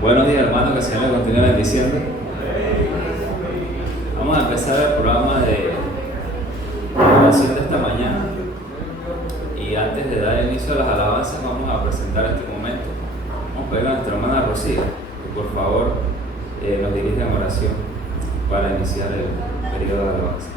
Buenos días, hermanos, que el Señor les continúe bendiciendo. Vamos a empezar el programa de oración de esta mañana. Y antes de dar inicio a las alabanzas, vamos a presentar este momento. Vamos a pedir a nuestra hermana Rocío, que por favor nos dirija en oración para iniciar el periodo de alabanza.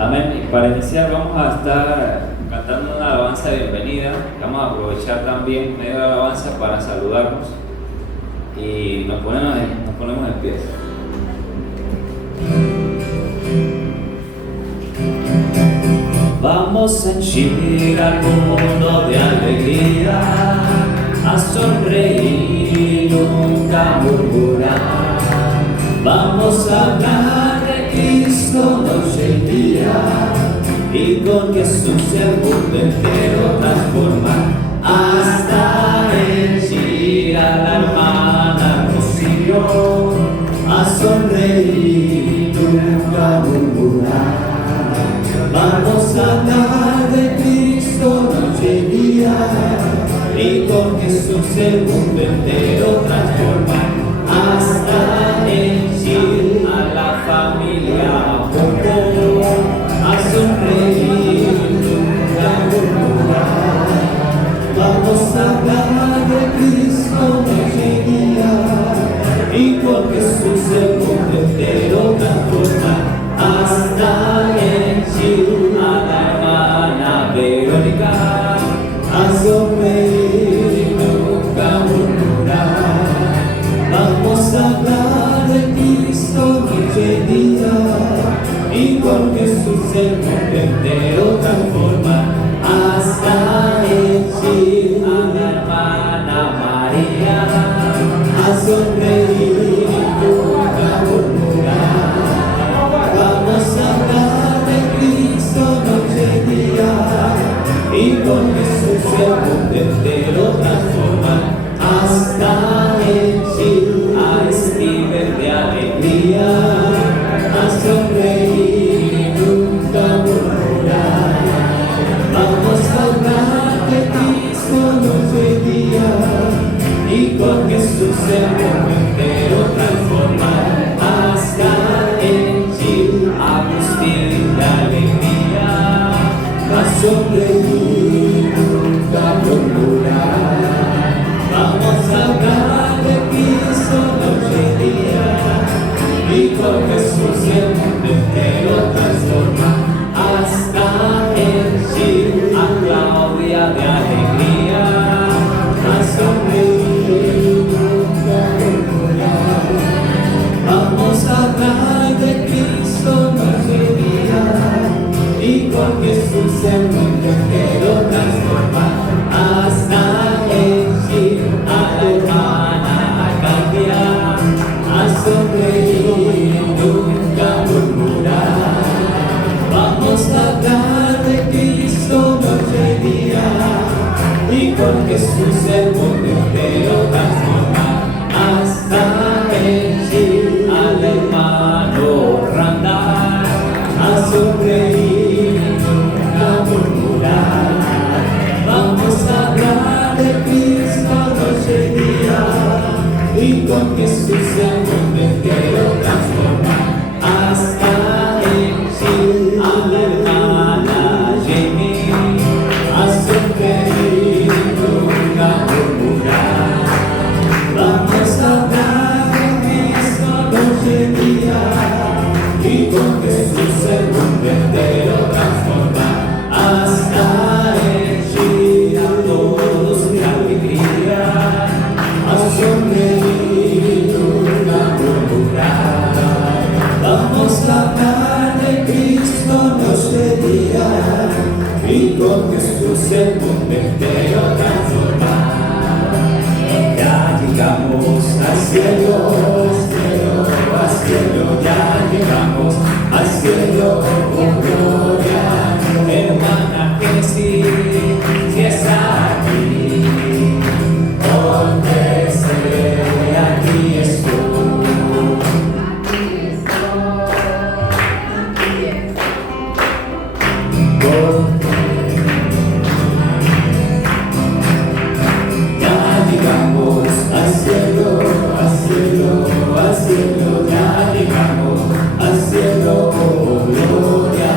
Amén. Y para iniciar vamos a estar cantando una alabanza de bienvenida. Vamos a aprovechar también medio de la alabanza para saludarnos y nos ponemos en pie. Vamos a henchir al mundo de alegría, a sonreír y nunca murmurar. Vamos a hablar de Cristo noche y día, y con Jesús el mundo entero transformar, hasta henchir a la hermana Rocío, a sonreír y nunca murmurar. Vamos a hablar de Cristo noche y día, y con Jesús el mundo entero transformar, hasta henchir a la familia poco, a sonreír y nunca murmurar. Vamos a hablar de Cristo noche y día, y con Jesús el mundo entero transformar, hasta henchir a la hermana Verónica, a sonreír y nunca murmurar. Vamos a hablar de Cristo noche y día, y con Jesús el mundo entero transformar, hasta henchir a la hermana María, a sonreír y nunca murmurar. Vamos a hablar de Cristo noche y día, y con Jesús el mundo entero transformar, hasta henchir a Steven de alegría, a sonreír y nunca murmurar. Jesús el mundo entero transforma. Hasta el cielo, a la hermana Jenny, a su querido murmurar. Vamos a hablar de Cristo noche y día, y con Jesús el mundo entero transforma. Hasta el cielo, a todos de alegría, a sonreír, a murmurar. Vamos a hablar de Cristo noche y día, y con Jesús el mundo entero transforma. Ya llegamos al cielo, al cielo, ya llegamos al cielo, oh gloria. Hermana que sí está aquí, donde esté, aquí estoy. Ya llegamos al cielo, al cielo, al cielo, ya llegamos al cielo, oh gloria.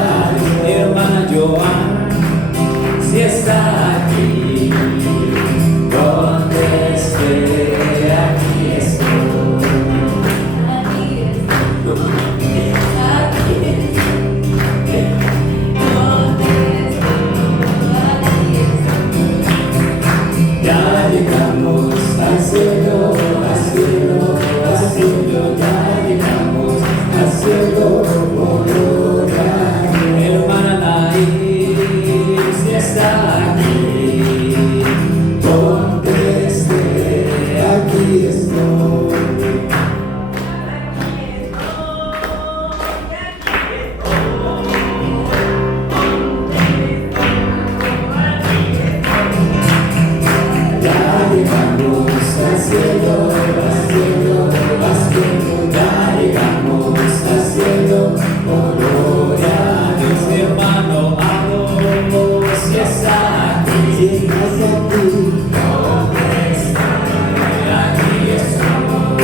Hermana Joan, si está aquí, donde esté, aquí estoy. Ya llegamos al cielo, al cielo, al cielo, ya llegamos al cielo, oh gloria. Hermana Nair, si está aquí, donde esté, aquí estoy. Ya llegamos al cielo, al cielo, al cielo, ya llegamos al cielo, oh gloria a Dios. Hermano amado, si está aquí, donde está, aquí estoy.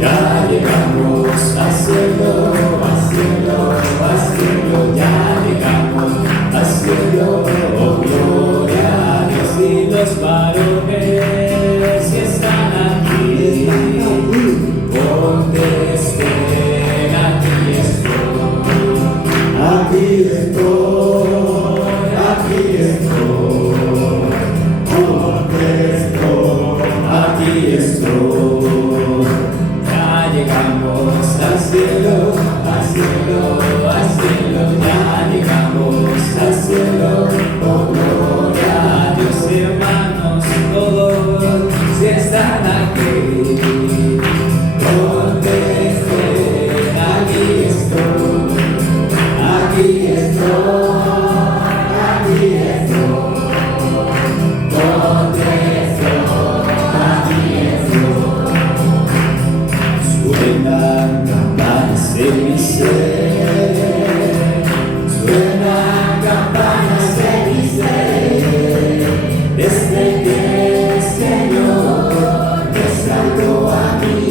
Ya llegamos al cielo, al cielo, al cielo, ya llegamos al cielo, oh gloria a Dios. Y los varones si están aquí, donde estén, aquí estoy. Aquí estoy, aquí estoy, donde estoy, aquí estoy. Ya llegamos al cielo, al cielo, al cielo, ya llegamos al cielo, oh gloria a Dios. Hermanos todos, si están aquí, donde estén, aquí estoy, aquí estoy, aquí estoy, donde estoy, aquí estoy. Suenan campanas en mi ser, suenan campanas en mi ser, desde que el Señor me salvó a mí.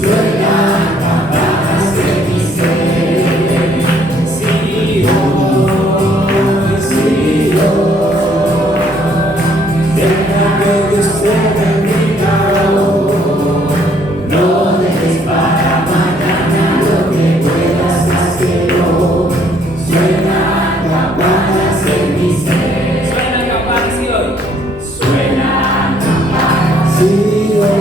Suenan campanas en mi ser, si hoy, deja que Dios te bendiga hoy. No dejes para mañana lo que puedas hacer hoy. Suenan campanas en mi ser. Suenan campanas y hoy. Suenan campanas y hoy.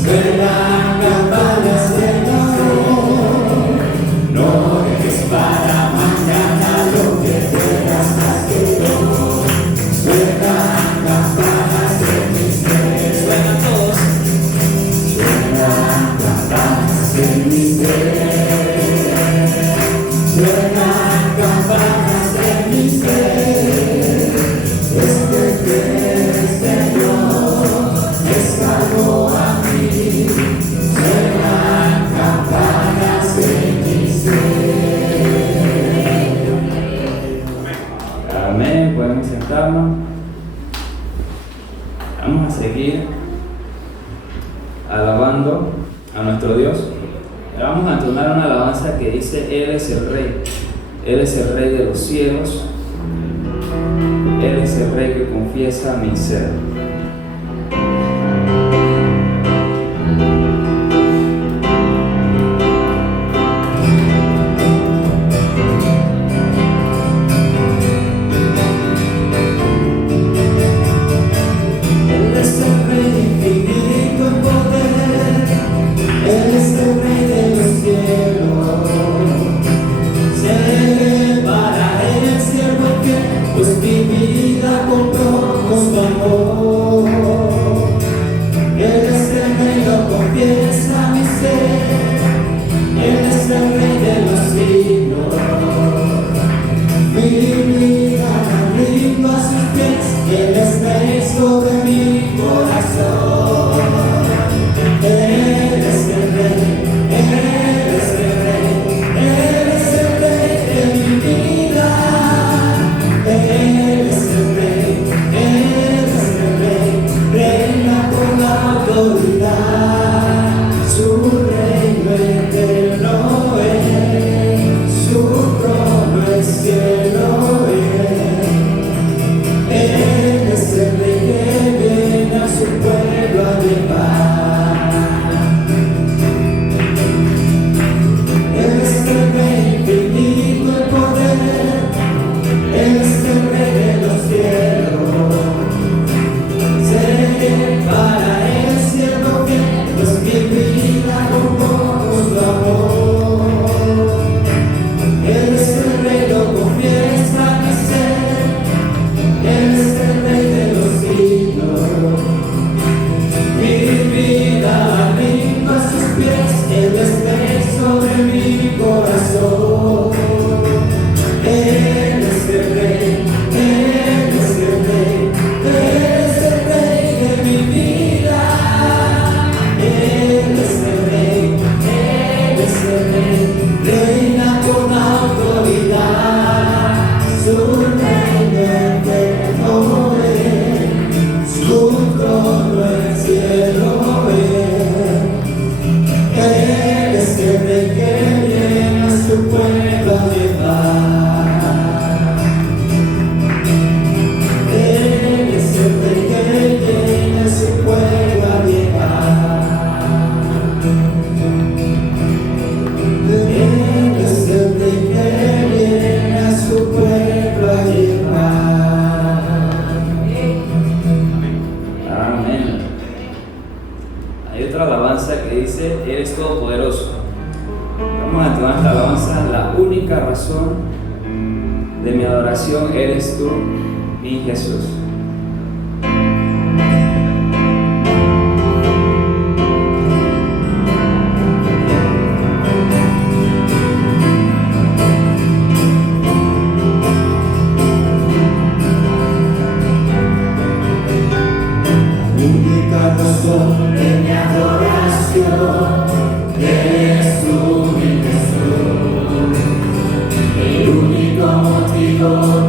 Suenan campanas en mi ser. No dejes para mañana lo que puedas hacer hoy. Suenan campanas en mi ser. Suenan todos. Suenan campanas en mi ser. Suenan campanas en mi ser. Desde que el Señor me salvó a mí. Suenan campanas en mi ser. sentarnos. Vamos a seguir alabando a nuestro Dios. Vamos a entonar una alabanza que dice: Él es el Rey. Él es el Rey de los cielos. Él es el Rey que confiesa mi ser.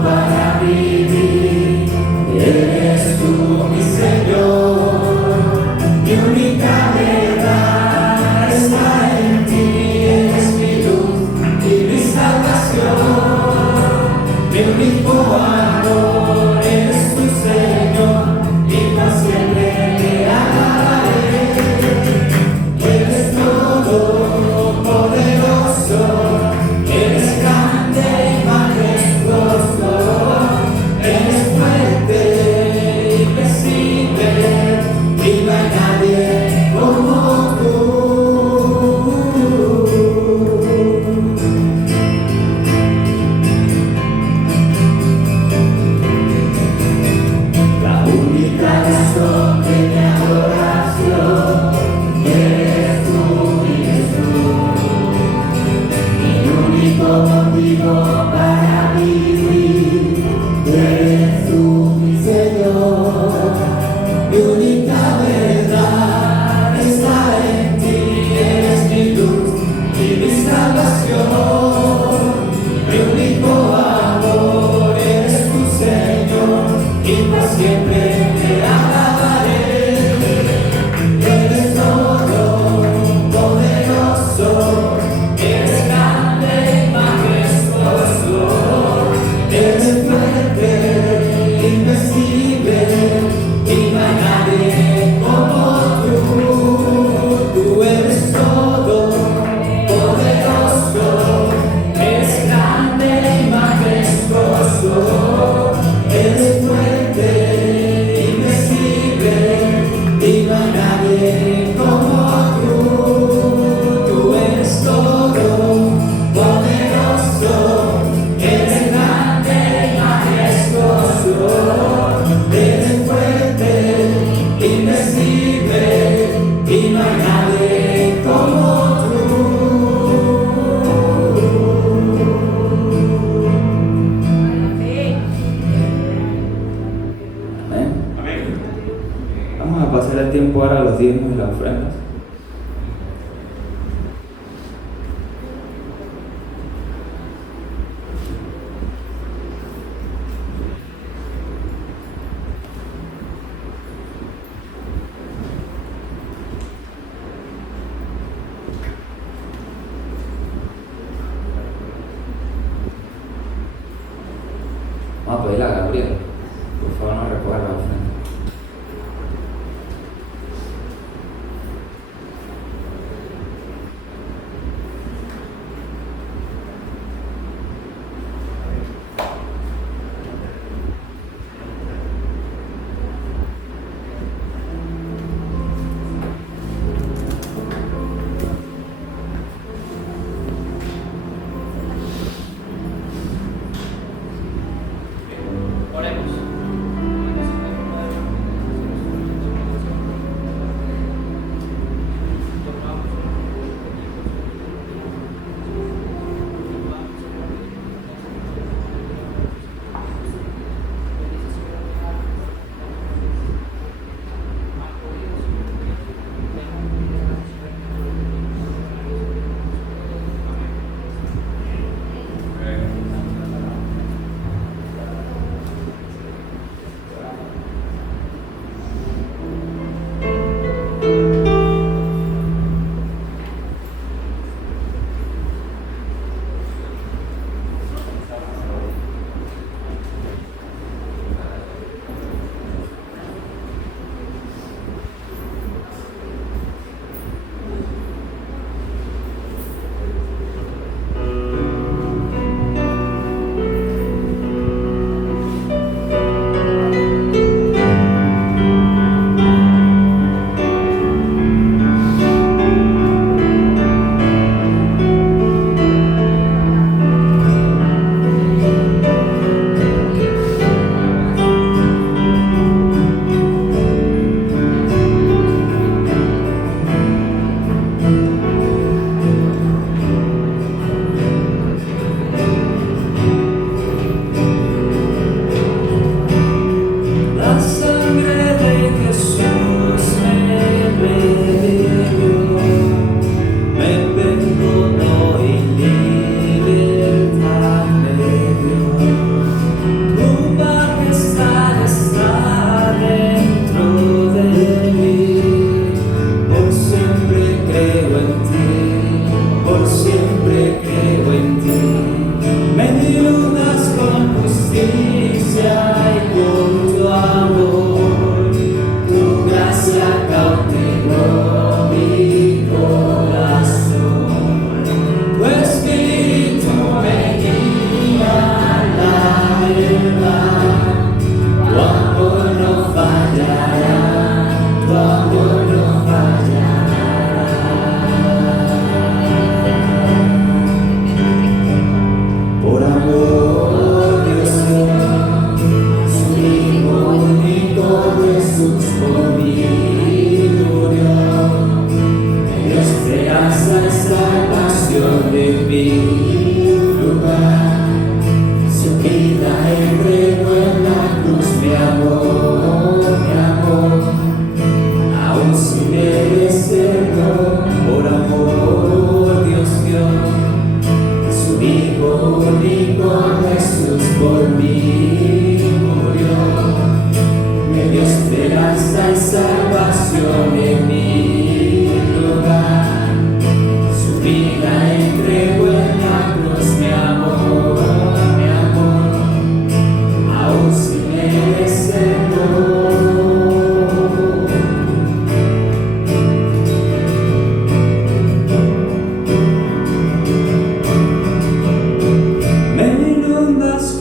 Para vivir diezmos y las ofrendas. Vamos a pedirle a Gabriel, por favor, no recoja la ofrenda.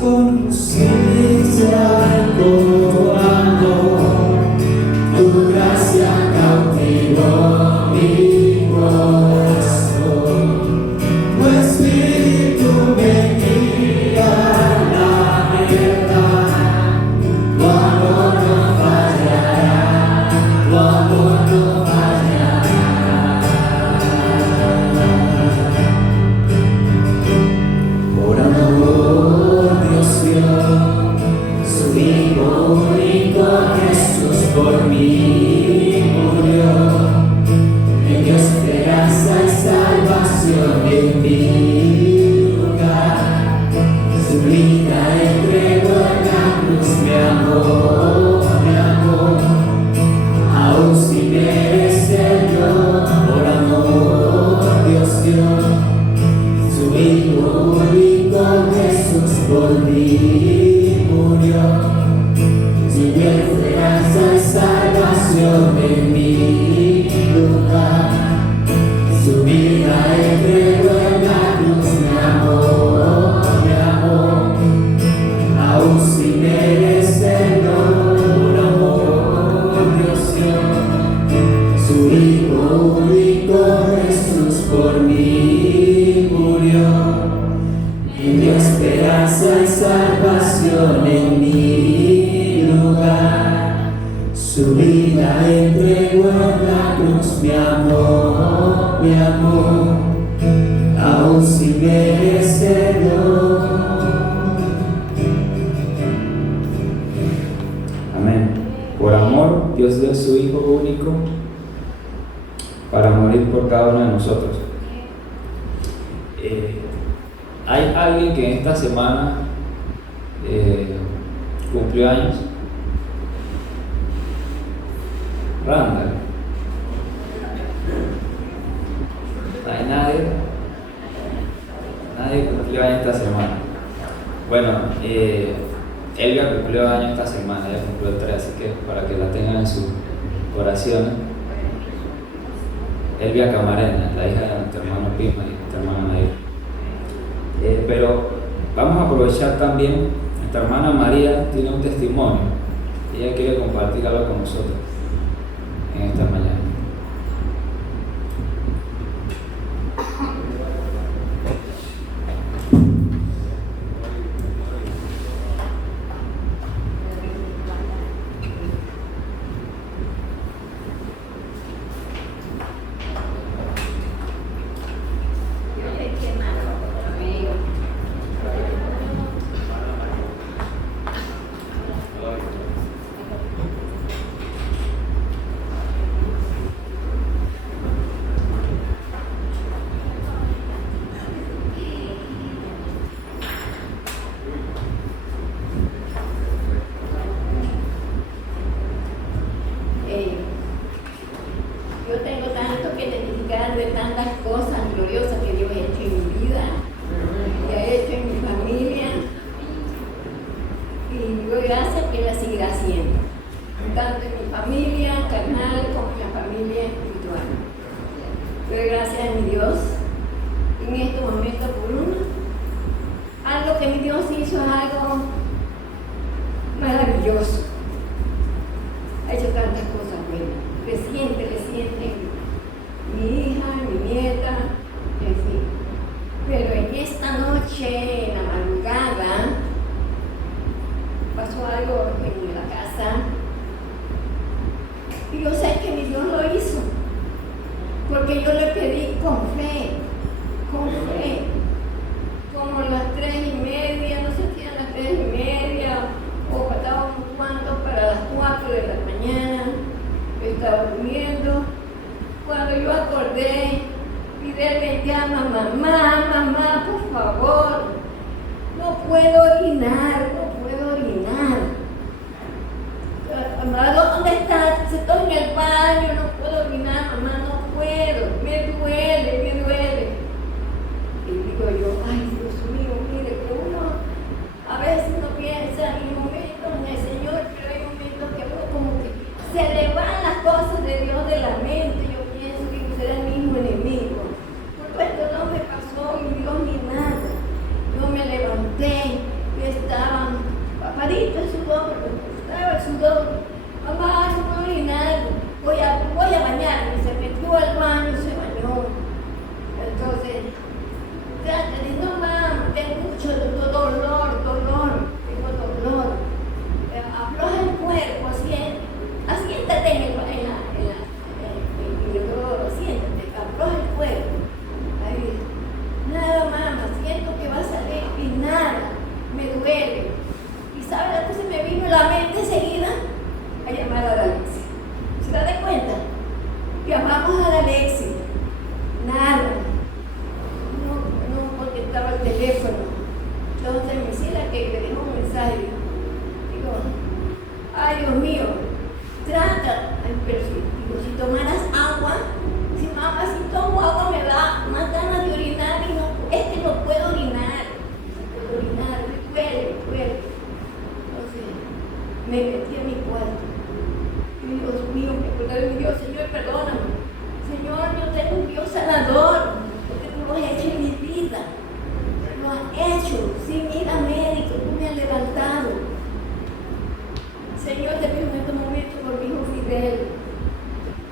con rocío. En mi esperanza y salvación en mi lugar, su vida entregó en la cruz, mi amor, aún sin merecerlo. Amén. Por amor, Dios dio a su Hijo único para morir por cada uno de nosotros. ¿Hay alguien que en esta semana cumplió años? Randall. ¿No hay nadie? Nadie cumplió años esta semana. Bueno, Elvia cumplió años esta semana, ella cumplió 3, así que para que la tengan en sus oraciones. Elvia Camarena, la hija de nuestro hermano Pisma y nuestra hermana Nair. Pero vamos a aprovechar también, nuestra hermana María tiene un testimonio, ella quiere compartir algo con nosotros en esta mañana.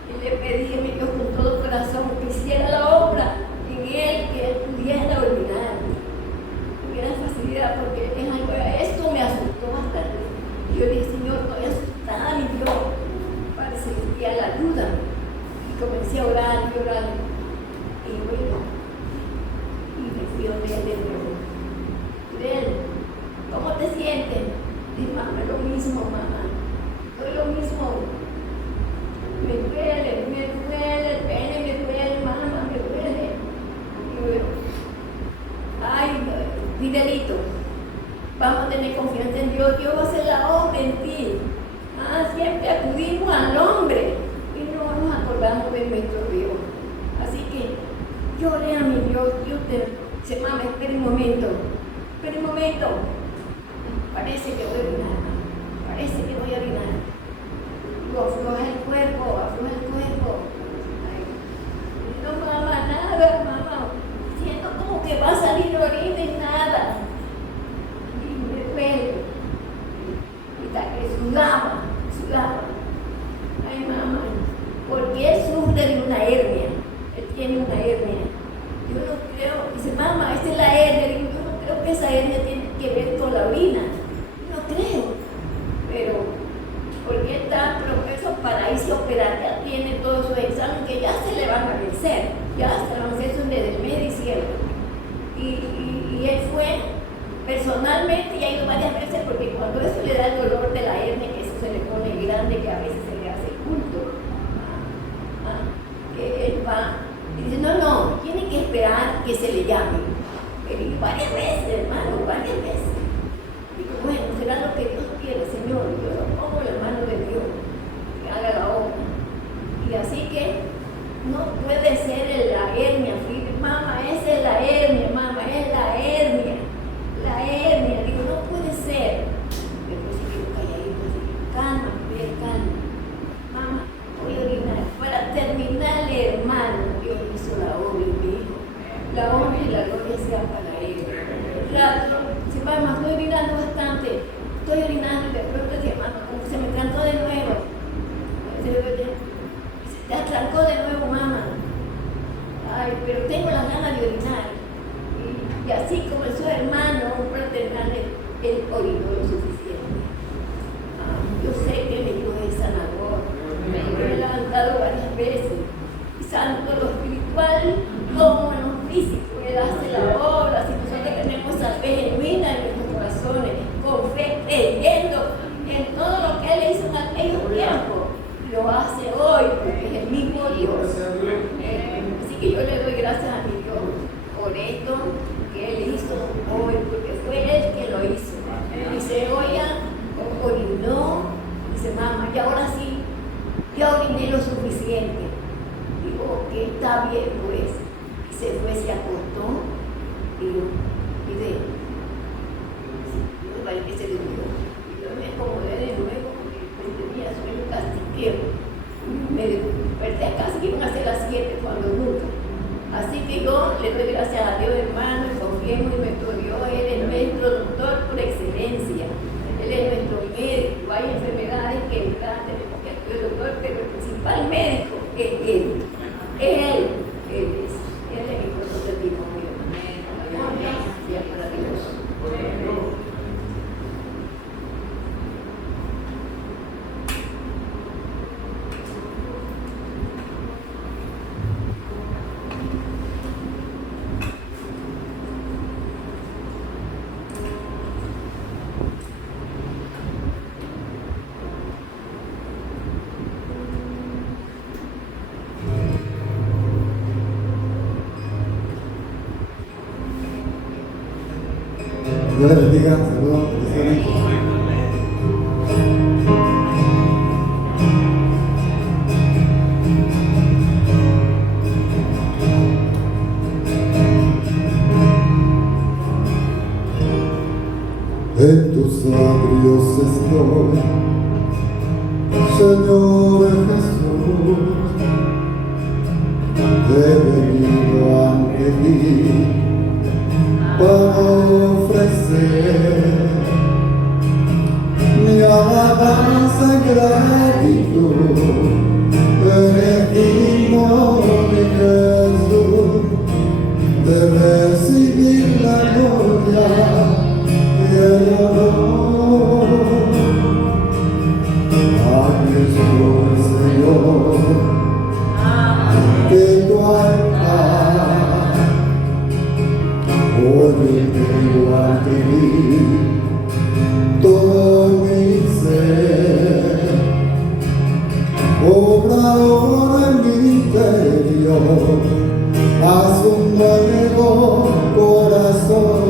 Y le pedí a mi Dios con todo corazón que hiciera la obra en Fidelito, vamos a tener confianza en Dios. Dios va a hacer la obra en ti. Siempre acudimos al hombre y no nos acordamos de nuestro Dios. Así que lloré a mi Dios. Dios te dice, mamá, espera un momento. Parece que voy a orinar. Digo, afloja el cuerpo. Ay, no, mamá, nada, mamá. Siento como que va a salir orina y nada. Y me duele. Y tal que sudaba. Ay, mamá, porque él sufre de una hernia. Él tiene una hernia. Yo no creo, dice, mamá, esta es la hernia. Digo, yo no creo que esa hernia tiene que ver con la orina. No creo. Pero, porque él está propenso para irse a operar, ya tiene todos sus exámenes que ya se le van a vencer. Ya se van a hacer eso desde el mes de diciembre. Y él fue personalmente y ha ido varias veces porque cuando eso le da el dolor de la hernia, que eso se le pone grande, que a veces se le hace culto, él va y dice, no, tiene que esperar que se le llame. Pero varias veces, hermano, varias veces. Digo, bueno, será lo que Dios quiere, Señor. Yo lo pongo en la mano de Dios, que haga la obra. Y así que no puede ser la hernia, mamá, esa es la hernia, mamá, es la hernia. Digo, no puede ser. Después se quedó calladito, así, calma. Mamá, voy a orinar. Para terminar, hermano, Dios hizo la obra en mi hijo. La honra y la gloria sea para él. Si mamá, estoy orinando bastante. Y de pronto dice, mamá, como se me trancó de nuevo. Se te atrancó de nuevo, mamá. Ay, pero tengo las ganas de orinar. Y así comenzó, hermano, un fraternal, él orinó lo suficiente. Yo sé que mi Dios es sanador. Me he levantado varias veces. Y santo lo espiritual como en lo físico. Él hace la obra. Si nosotros tenemos esa fe genuina en nuestros corazones, con fe, creyendo en todo lo que Él hizo en aquellos tiempos, lo hace hoy porque es el mismo Dios. Así que yo le doy gracias a mi Dios por esto que Él hizo hoy, porque fue Él que lo hizo. Dice, oiga, orinó, dice, mamá, y ahora sí, ya oriné lo suficiente. Digo, que está bien, pues. Y se fue, se acostó, y parece que se durmió. Y yo me acomodé de nuevo porque tenía sueño casi que me desperté casi que iban a ser las 7 cuando nunca. Así que yo le doy gracias a Dios, hermano, y confiemos en nuestro Dios. Él es nuestro doctor por excelencia. Él es nuestro médico. Hay enfermedades que tenemos que acudir al doctor, pero el principal médico es Él. Él es nuestro testimonio. Gloria sea para Dios. Dios les bendiga, saludos, bendiciones. En tus atrios estoy, Señor Jesús, he venido ante ti para ofrecer mi alabanza y gratitud. Eres digno, mi Jesús, de recibir la gloria y el honor. Aquí estoy, Señor, que tu altar. Hoy vengo ante ti todo mi ser, obra ahora en mi interior, haz un nuevo corazón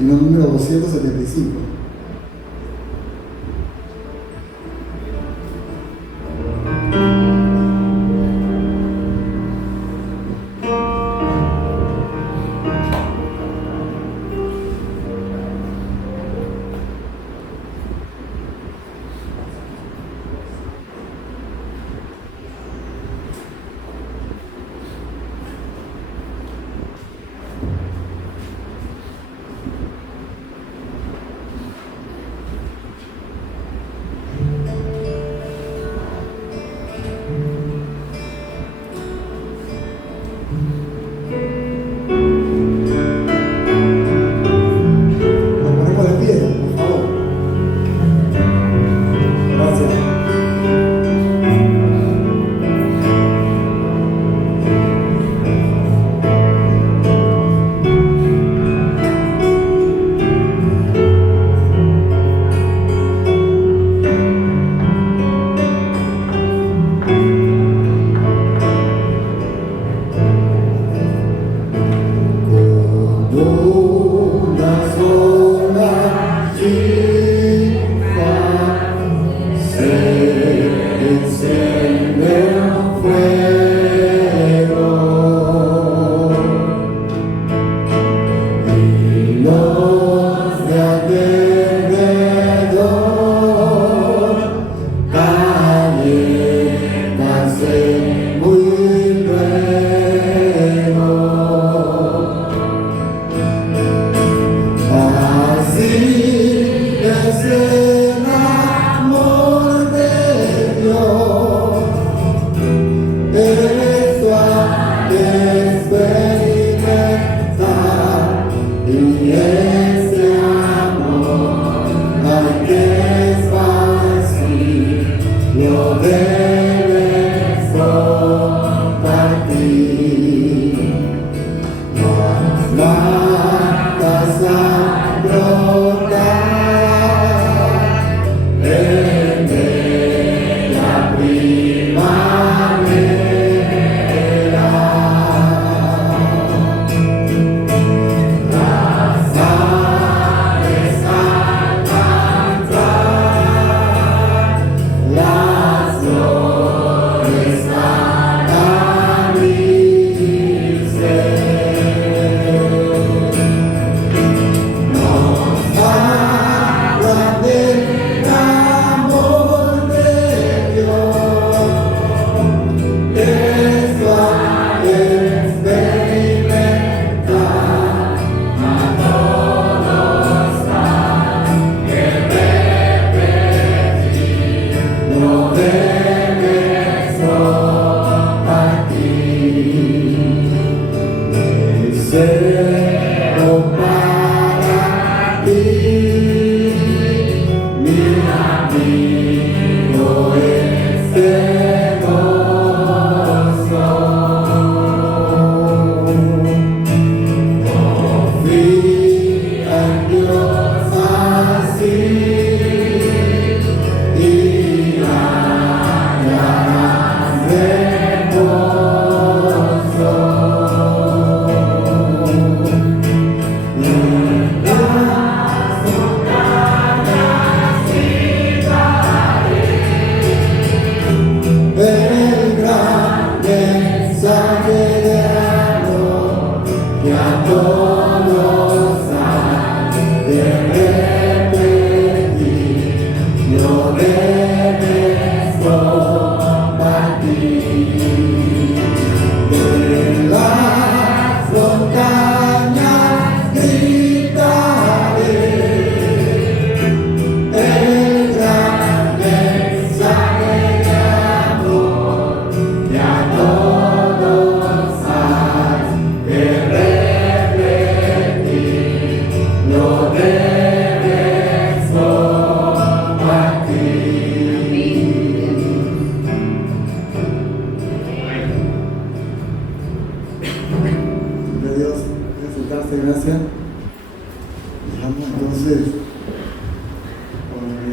El número 275.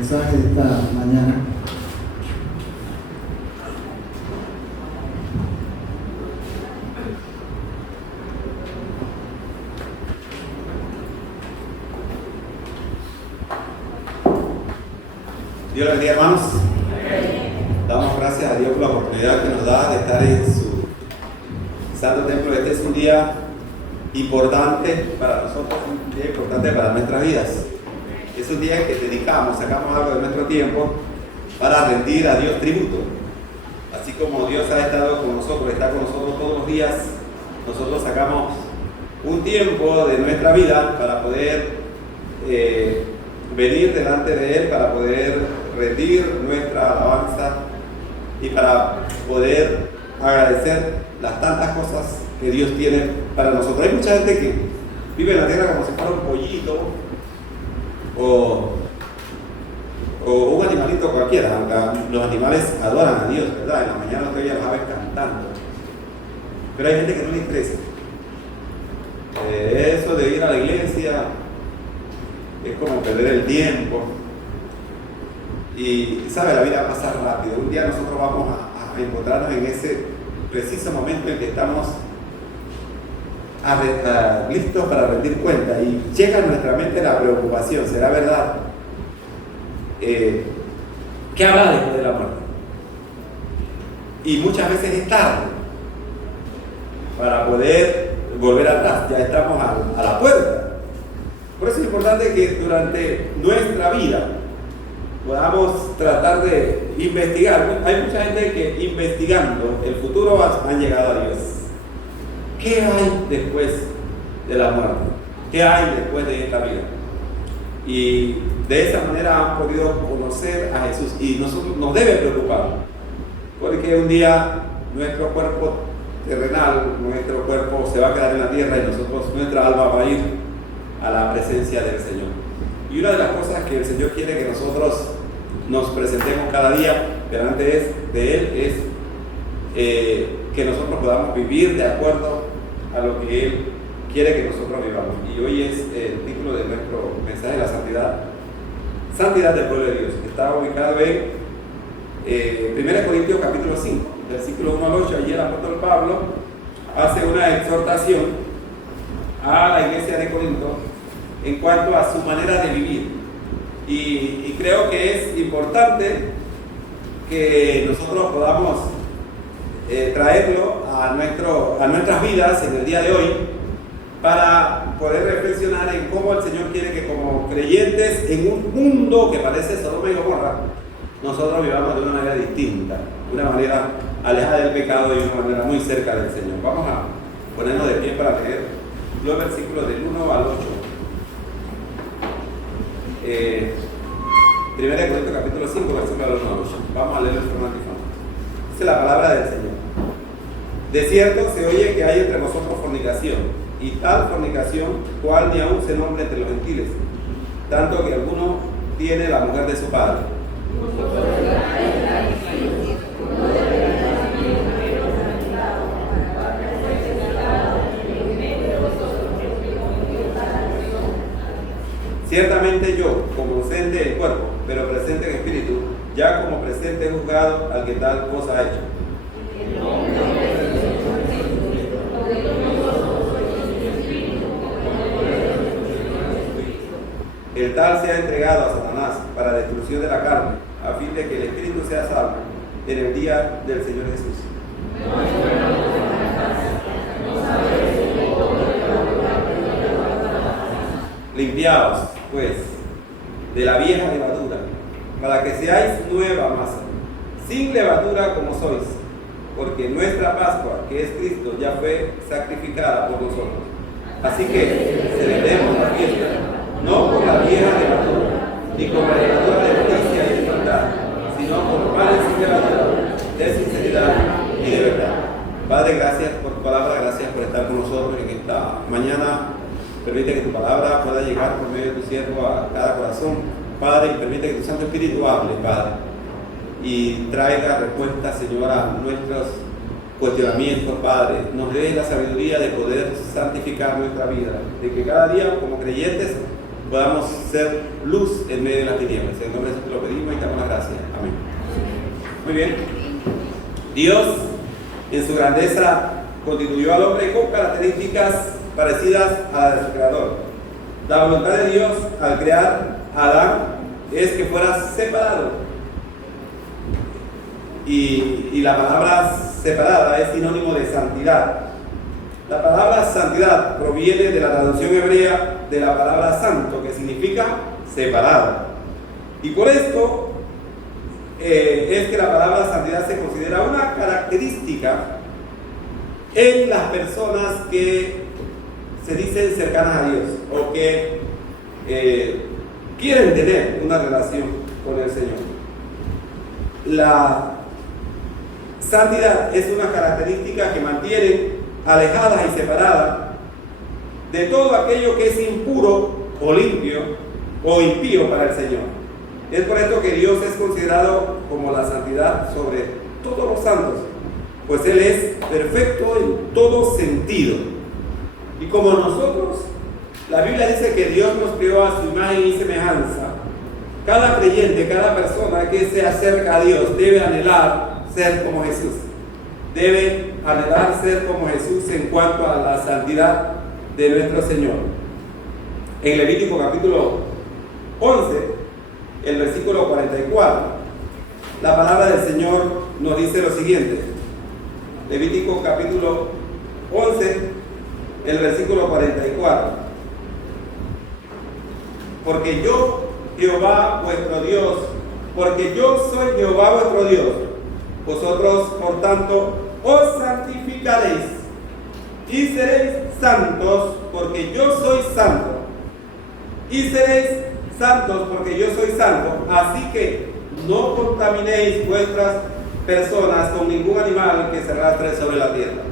mensaje de esta mañana. Dios les bendiga, hermanos. Damos gracias a Dios por la oportunidad que nos da de estar en su santo templo. Este es un día importante para nosotros, un día importante para nuestras vidas. Es un día que dedicamos, sacamos algo de nuestro tiempo para rendir a Dios tributo. Así como Dios ha estado con nosotros, está con nosotros todos los días, nosotros sacamos un tiempo de nuestra vida para poder venir delante de Él, para poder rendir nuestra alabanza y para poder agradecer las tantas cosas que Dios tiene para nosotros. Hay mucha gente que vive en la tierra como si fuera un pollito o un animalito cualquiera. Los animales adoran a Dios, ¿verdad? En la mañana usted oye a las aves cantando, pero hay gente que no le interesa. Eso de ir a la iglesia es como perder el tiempo. Y sabe, la vida pasa rápido. Un día nosotros vamos a encontrarnos en ese preciso momento en que estamos listos para rendir cuenta, y llega a nuestra mente la preocupación: ¿será verdad? ¿Qué habrá después de la muerte? Y muchas veces es tarde para poder volver atrás, ya estamos a la puerta. Por eso es importante que durante nuestra vida podamos tratar de investigar. Hay mucha gente que investigando el futuro han llegado a Dios. ¿Qué hay después de la muerte? ¿Qué hay después de esta vida? Y de esa manera han podido conocer a Jesús, y nos debe preocupar, porque un día nuestro cuerpo terrenal, nuestro cuerpo se va a quedar en la tierra, y nuestra alma va a ir a la presencia del Señor. Y una de las cosas que el Señor quiere que nosotros nos presentemos cada día delante de Él es que nosotros podamos vivir de acuerdo a lo que Él quiere que nosotros vivamos. Y hoy es el título de nuestro mensaje: la santidad del pueblo de Dios. Está ubicado en 1 Corintios capítulo 5, versículo 1 al 8. Allí el apóstol Pablo hace una exhortación a la iglesia de Corinto en cuanto a su manera de vivir. Y creo que es importante que nosotros podamos traerlo a nuestras vidas en el día de hoy, para poder reflexionar en cómo el Señor quiere que, como creyentes en un mundo que parece Sodoma y Gomorra, nosotros vivamos de una manera distinta, de una manera alejada del pecado y de una manera muy cerca del Señor. Vamos a ponernos de pie para leer los versículos del 1 al 8. 1 Corintios capítulo 5, versículo 1 al 8. Vamos a leerlo en forma antifona. Dice la palabra del Señor: de cierto se oye que hay entre vosotros fornicación, y tal fornicación cual ni aún se nombra entre los gentiles, tanto que alguno tiene la mujer de su padre. Ciertamente yo, como ausente en cuerpo, pero presente en espíritu, ya como presente he juzgado al que tal cosa ha hecho. El tal sea entregado a Satanás para destrucción de la carne, a fin de que el espíritu sea salvo en el día del Señor Jesús. Limpiaos, pues, de la vieja levadura, para que seáis nueva masa, sin levadura como sois, porque nuestra Pascua, que es Cristo, ya fue sacrificada por nosotros. Así que celebremos la fiesta, no con la vieja levadura, ni con la levadura de justicia y de maldad, sino con panes sin levadura, de sinceridad y de verdad. Padre, gracias por tu palabra, gracias por estar con nosotros en esta mañana. Permite que tu palabra pueda llegar por medio de tu siervo a cada corazón, Padre, y permite que tu Santo Espíritu hable, Padre, y traiga respuestas, Señor, a nuestros cuestionamientos, Padre. Nos dé la sabiduría de poder santificar nuestra vida, de que cada día como creyentes podamos ser luz en medio de las tinieblas. En el nombre de Jesús te lo pedimos y te damos las gracias. Amén. Muy bien. Dios, en su grandeza, constituyó al hombre con características parecidas a las de su creador. La voluntad de Dios al crear a Adán es que fuera separado. Y la palabra separada es sinónimo de santidad. La palabra santidad proviene de la traducción hebrea de la palabra santo, que significa separado. Y por esto es que la palabra santidad se considera una característica en las personas que se dicen cercanas a Dios o que quieren tener una relación con el Señor. La santidad es una característica que mantiene alejadas y separadas de todo aquello que es impuro o limpio o impío para el Señor. Es por esto que Dios es considerado como la santidad sobre todos los santos, pues Él es perfecto en todo sentido. Y como nosotros, la Biblia dice que Dios nos creó a su imagen y semejanza. Cada creyente, cada persona que se acerca a Dios debe anhelar ser como Jesús. Debe anhelar ser como Jesús en cuanto a la santidad de nuestro Señor. En Levítico capítulo 11, el versículo 44, la palabra del Señor nos dice lo siguiente. Levítico capítulo 11, el versículo 44. Porque yo, Jehová vuestro Dios, porque yo soy Jehová vuestro Dios, vosotros por tanto os santificaréis y seréis santos, porque yo soy santo, y seréis santos porque yo soy santo. Así que no contaminéis vuestras personas con ningún animal que se arrastre sobre la tierra.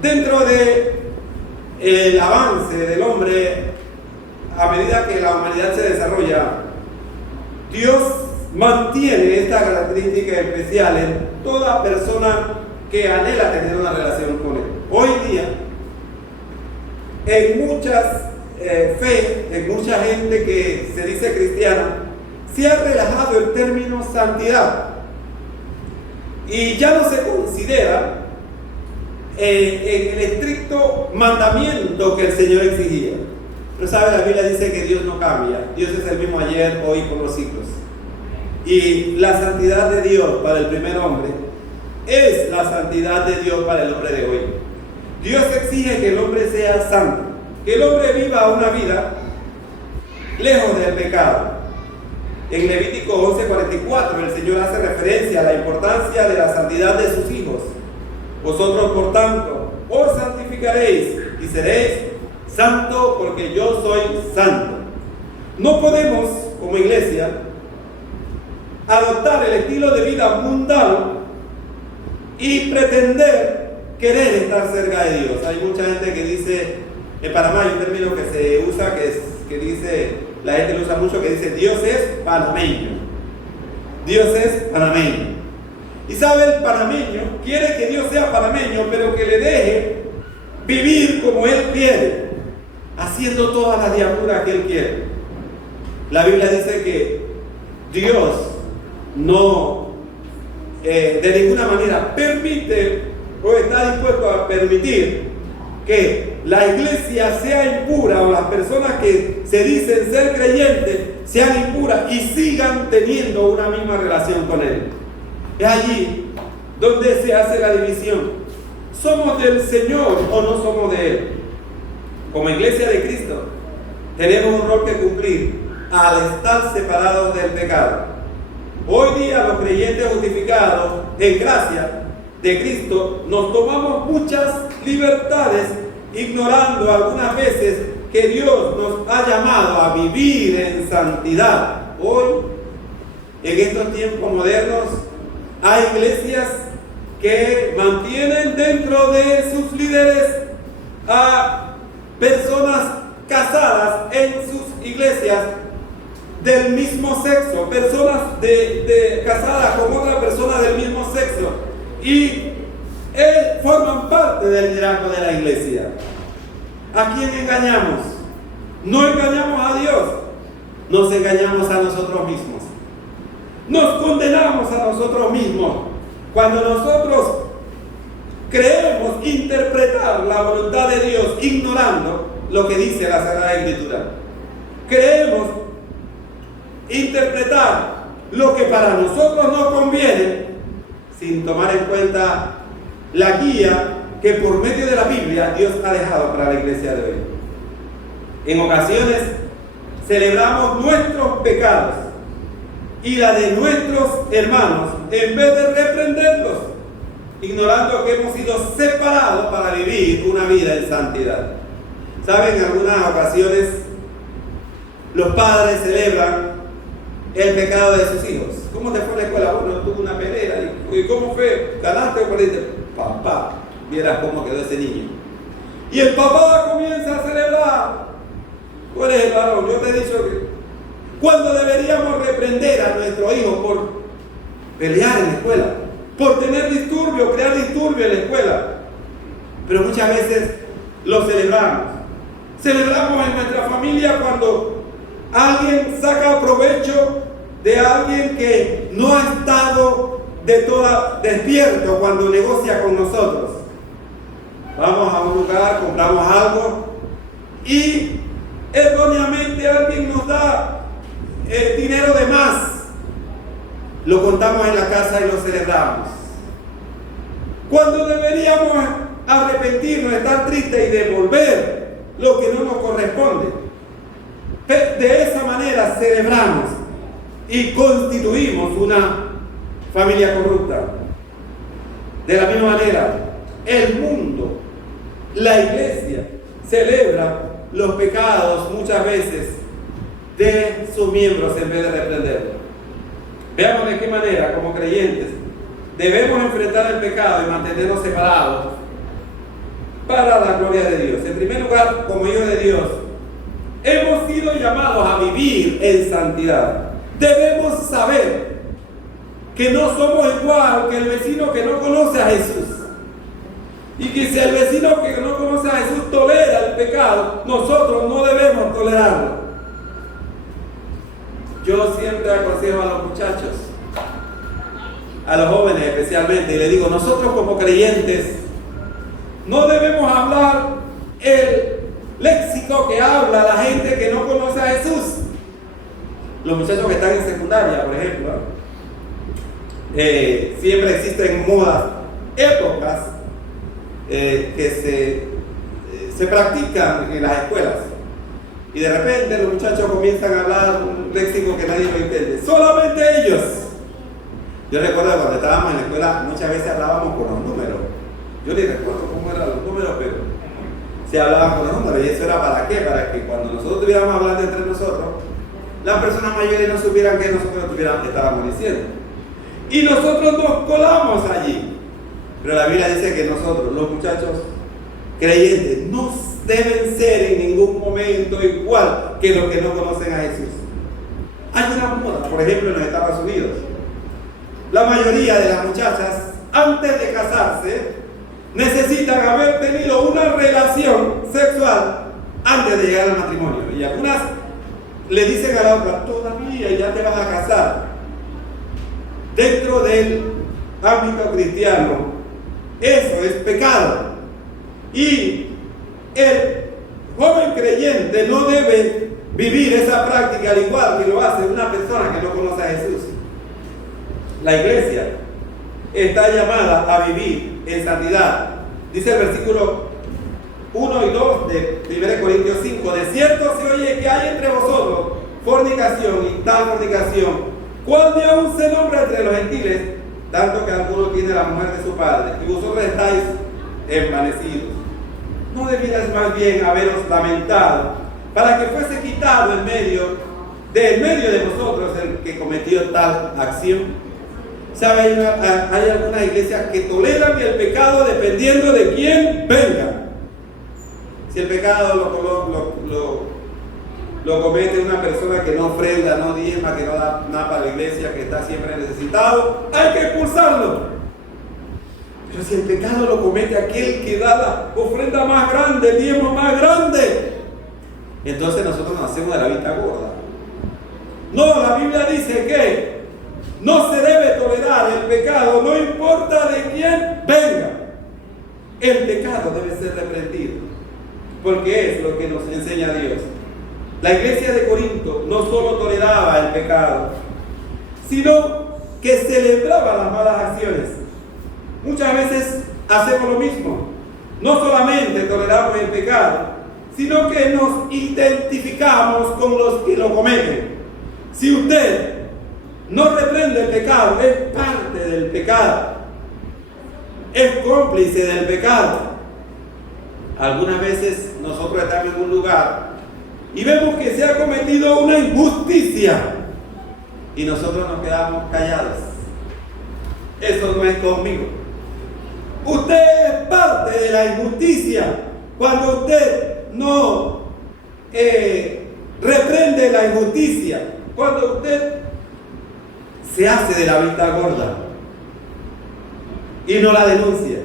Dentro de el avance del hombre, a medida que la humanidad se desarrolla, Dios mantiene esta característica especial en toda persona que anhela tener una relación con Él. Hoy día, en muchas en mucha gente que se dice cristiana, se ha relajado el término santidad y ya no se considera en el estricto mandamiento que el Señor exigía. Pero sabe, la Biblia dice que Dios no cambia. Dios es el mismo ayer, hoy y por los siglos. Y la santidad de Dios para el primer hombre es la santidad de Dios para el hombre de hoy. Dios exige que el hombre sea santo, que el hombre viva una vida lejos del pecado. En Levítico 11:44 el Señor hace referencia a la importancia de la santidad de sus hijos. Vosotros por tanto os santificaréis y seréis santo porque yo soy santo. No podemos, como iglesia, adoptar el estilo de vida mundano y pretender querer estar cerca de Dios. Hay mucha gente que dice, en Panamá hay un término que se usa, que dice, la gente lo usa mucho, que dice, Dios es panameño. Dios es panameño. Y sabe, el panameño quiere que Dios sea panameño, pero que le deje vivir como Él quiere, haciendo todas las diabluras que Él quiere. La Biblia dice que Dios no de ninguna manera permite o está dispuesto a permitir que la iglesia sea impura, o las personas que se dicen ser creyentes sean impuras y sigan teniendo una misma relación con Él. Es allí donde se hace la división. ¿Somos del Señor o no somos de Él? Como iglesia de Cristo tenemos un rol que cumplir al estar separados del pecado. Hoy día los creyentes justificados en gracia de Cristo nos tomamos muchas libertades, ignorando algunas veces que Dios nos ha llamado a vivir en santidad. Hoy, en estos tiempos modernos, hay iglesias que mantienen dentro de sus líderes a personas casadas en sus iglesias del mismo sexo, personas casadas con otra persona del mismo sexo, y forman parte del liderazgo de la iglesia. ¿A quién engañamos? no engañamos a Dios, nos engañamos a nosotros mismos. Nos condenamos a nosotros mismos cuando nosotros creemos interpretar la voluntad de Dios ignorando lo que dice la Sagrada Escritura. Creemos interpretar lo que para nosotros nos conviene sin tomar en cuenta la guía que por medio de la Biblia Dios ha dejado para la iglesia de hoy. En ocasiones celebramos nuestros pecados y la de nuestros hermanos en vez de reprenderlos, ignorando que hemos sido separados para vivir una vida en santidad. ¿Saben? En algunas ocasiones los padres celebran el pecado de sus hijos. ¿Cómo te fue en la escuela? Bueno, tuve una pelea. ¿Y cómo fue? ¿Ganaste o perdiste? Papá, vieras cómo quedó ese niño. Y el papá comienza a celebrar. ¿Cuál es el varón? Yo te he dicho que cuando deberíamos reprender a nuestro hijo por pelear en la escuela, por tener disturbio, crear disturbio en la escuela. Pero muchas veces lo celebramos. Celebramos en nuestra familia cuando alguien saca provecho de alguien que no ha estado de toda despierto cuando negocia con nosotros. Vamos a un lugar, compramos algo y erróneamente alguien nos da dinero de más. Lo contamos en la casa y lo celebramos. Cuando deberíamos arrepentirnos, estar tristes y devolver lo que no nos corresponde. De esa manera celebramos y constituimos una familia corrupta. De la misma manera, el mundo, la iglesia, celebra los pecados muchas veces de sus miembros en vez de reprenderlos. Veamos de qué manera, como creyentes, debemos enfrentar el pecado y mantenernos separados para la gloria de Dios. En primer lugar, como hijos de Dios, hemos sido llamados a vivir en santidad. Debemos saber que no somos igual que el vecino que no conoce a Jesús. Y que si el vecino que no conoce a Jesús tolera el pecado, nosotros no debemos tolerarlo. Yo siempre aconsejo a los muchachos, a los jóvenes especialmente, y les digo, nosotros como creyentes no debemos hablar el léxico que habla la gente que no conoce a Jesús. Los muchachos que están en secundaria, por ejemplo, siempre existen modas, épocas que se practican en las escuelas. Y de repente los muchachos comienzan a hablar un léxico que nadie lo entiende. Solamente ellos. Yo recuerdo cuando estábamos en la escuela, muchas veces hablábamos con los números. Yo ni recuerdo cómo eran los números, pero se hablaban con los números. ¿Y eso era para qué? Para que cuando nosotros estuviéramos hablando entre nosotros, las personas mayores no supieran qué nosotros estábamos diciendo. Y nosotros nos colamos allí. Pero la Biblia dice que nosotros, los muchachos creyentes, no deben ser en ningún momento igual que los que no conocen a Jesús. Hay una moda, por ejemplo, en los Estados Unidos. La mayoría de las muchachas, antes de casarse, necesitan haber tenido una relación sexual antes de llegar al matrimonio. Y algunas le dicen a la otra, todavía ya te vas a casar. Dentro del ámbito cristiano, eso es pecado. Y el joven creyente no debe vivir esa práctica al igual que lo hace una persona que no conoce a Jesús. La iglesia está llamada a vivir en santidad. Dice el versículo 1 y 2 de 1 Corintios 5: de cierto se oye que hay entre vosotros fornicación, y tal fornicación, cual ni aún se nombra entre los gentiles, tanto que alguno tiene la mujer de su padre, y vosotros estáis envanecidos. ¿No debierais más bien haberos lamentado para que fuese quitado en medio de vosotros el que cometió tal acción? ¿Sabe? Hay algunas iglesias que toleran el pecado dependiendo de quién venga. Si el pecado lo comete una persona que no ofrenda, no diezma, que no da nada para la iglesia, que está siempre necesitado, hay que expulsarlo. Pero si el pecado lo comete aquel que da la ofrenda más grande, el diezmo más grande, entonces nosotros nos hacemos de la vista gorda. No, la Biblia dice que no se debe tolerar el pecado, no importa de quién venga. El pecado debe ser reprendido, porque es lo que nos enseña Dios. La iglesia de Corinto no solo toleraba el pecado, sino que celebraba las malas acciones. Muchas veces hacemos lo mismo. No solamente toleramos el pecado, sino que nos identificamos con los que lo cometen. Si usted no reprende el pecado, es parte del pecado, es cómplice del pecado. Algunas veces nosotros estamos en un lugar y vemos que se ha cometido una injusticia y nosotros nos quedamos callados. Eso no es conmigo. Usted es parte de la injusticia cuando usted no reprende la injusticia, cuando usted se hace de la vista gorda y no la denuncia.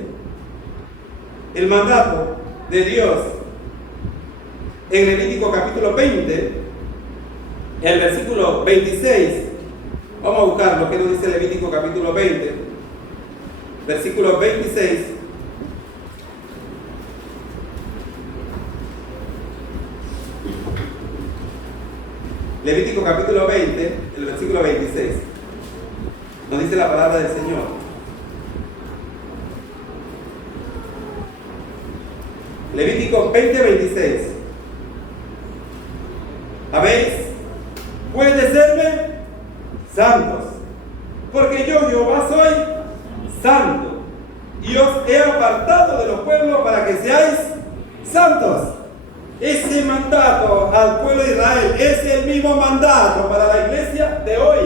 El mandato de Dios en Levítico capítulo 20, el versículo 26, vamos a buscar lo que nos dice Levítico capítulo 20, versículo 26. Levítico capítulo 20, el versículo 26. Nos dice la palabra del Señor. Levítico 20, 26. ¿Habéis? Pues de serme santos, porque yo Jehová soy santo, y os he apartado de los pueblos para que seáis santos. Ese mandato al pueblo de Israel es el mismo mandato para la iglesia de hoy.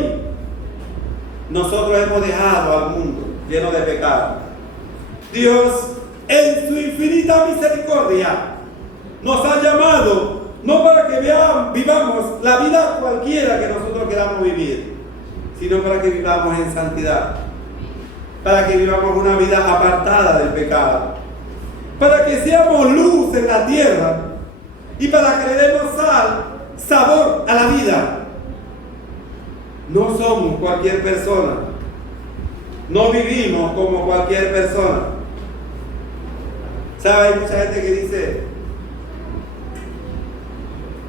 Nosotros hemos dejado al mundo lleno de pecado. Dios, en su infinita misericordia, nos ha llamado no para que vivamos la vida cualquiera que nosotros queramos vivir, sino para que vivamos en santidad, para que vivamos una vida apartada del pecado, para que seamos luz en la tierra y para que le demos sabor a la vida. No somos cualquier persona, no vivimos como cualquier persona. ¿Sabe? Hay mucha gente que dice,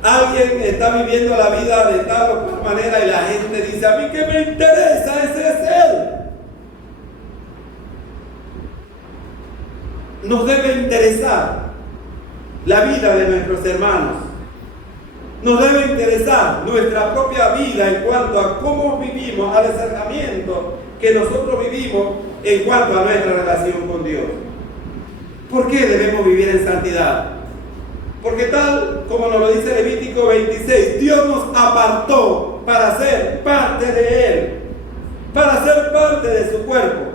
alguien está viviendo la vida de tal o cual manera y la gente dice, a mí qué me interesa, ese es él. Nos debe interesar la vida de nuestros hermanos. Nos debe interesar nuestra propia vida en cuanto a cómo vivimos, al acercamiento que nosotros vivimos en cuanto a nuestra relación con Dios. ¿Por qué debemos vivir en santidad? Porque tal como nos lo dice Levítico 26, Dios nos apartó para ser parte de Él, para ser parte de su cuerpo.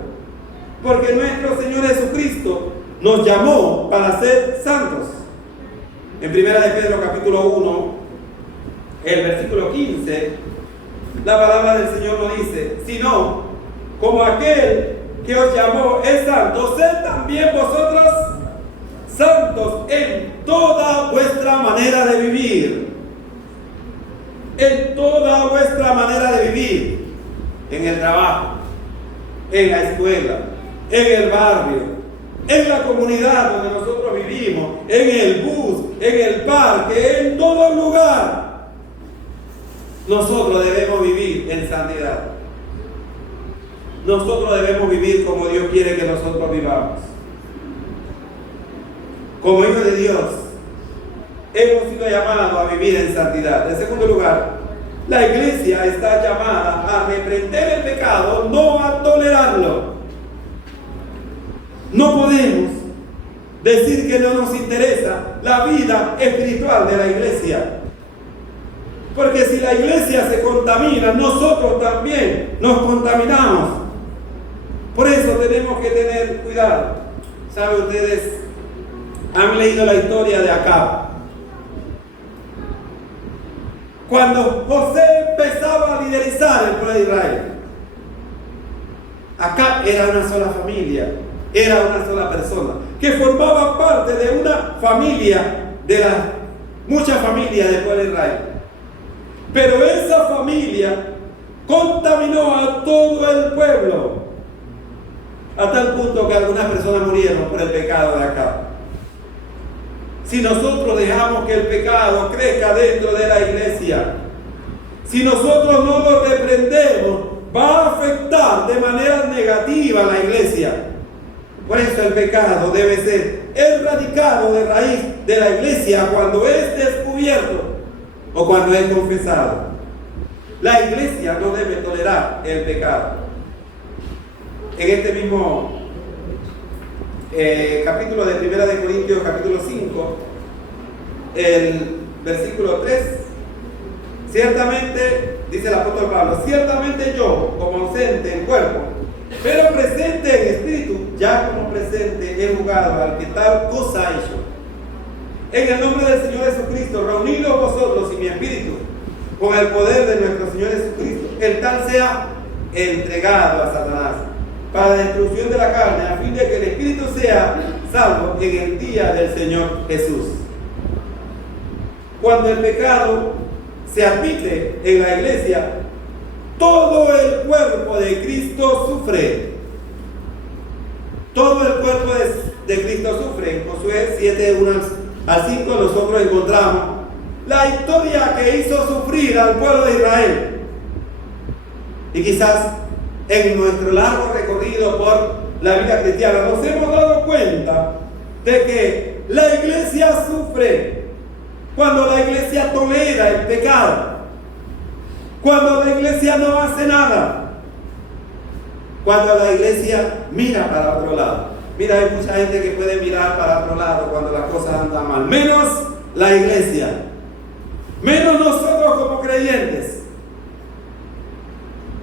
Porque nuestro Señor Jesucristo nos llamó para ser santos. En 1 de Pedro capítulo 1, el versículo 15, la palabra del Señor nos dice, sino como aquel que os llamó es santo, sed también vosotros santos en toda vuestra manera de vivir. En toda vuestra manera de vivir. En el trabajo, en la escuela, en el barrio, en la comunidad donde nosotros vivimos, en el bus, en el parque, en todo lugar. Nosotros debemos vivir en santidad. Nosotros debemos vivir como Dios quiere que nosotros vivamos. Como hijos de Dios, hemos sido llamados a vivir en santidad. En segundo lugar, la iglesia está llamada a reprender el pecado, no a tolerarlo. No podemos decir que no nos interesa la vida espiritual de la iglesia. Porque si la iglesia se contamina, nosotros también nos contaminamos. Por eso tenemos que tener cuidado. ¿Saben ustedes? Han leído la historia de Acab. Cuando José empezaba a liderizar el pueblo de Israel, Acab era una sola familia, era una sola persona, que formaba parte de una familia de las muchas familias del pueblo de Israel. Pero esa familia contaminó a todo el pueblo, a tal punto que algunas personas murieron por el pecado de acá. Si nosotros dejamos que el pecado crezca dentro de la iglesia, si nosotros no lo reprendemos, va a afectar de manera negativa a la iglesia. Por eso el pecado debe ser erradicado de raíz de la iglesia cuando es descubierto o cuando es confesado. La iglesia no debe tolerar el pecado. En este mismo capítulo de 1 de Corintios, capítulo 5, el versículo 3, ciertamente, dice el apóstol Pablo, ciertamente yo, como ausente en cuerpo, pero presente en espíritu, ya como presente he jugado al que tal cosa ha hecho. En el nombre del Señor Jesucristo, reunidos vosotros y mi espíritu, con el poder de nuestro Señor Jesucristo, el tal sea entregado a Satanás, para la destrucción de la carne, a fin de que el espíritu sea salvo en el día del Señor Jesús. Cuando el pecado se admite en la iglesia, todo el cuerpo de Cristo sufre. Todo el cuerpo de Cristo sufre. En Josué 7, 1 al 5 nosotros encontramos la historia que hizo sufrir al pueblo de Israel. Y quizás en nuestro largo recorrido por la vida cristiana nos hemos dado cuenta de que la iglesia sufre cuando la iglesia tolera el pecado, cuando la iglesia no hace nada, cuando la iglesia mira para otro lado. Mira, hay mucha gente que puede mirar para otro lado cuando las cosas andan mal, menos la iglesia, menos nosotros como creyentes.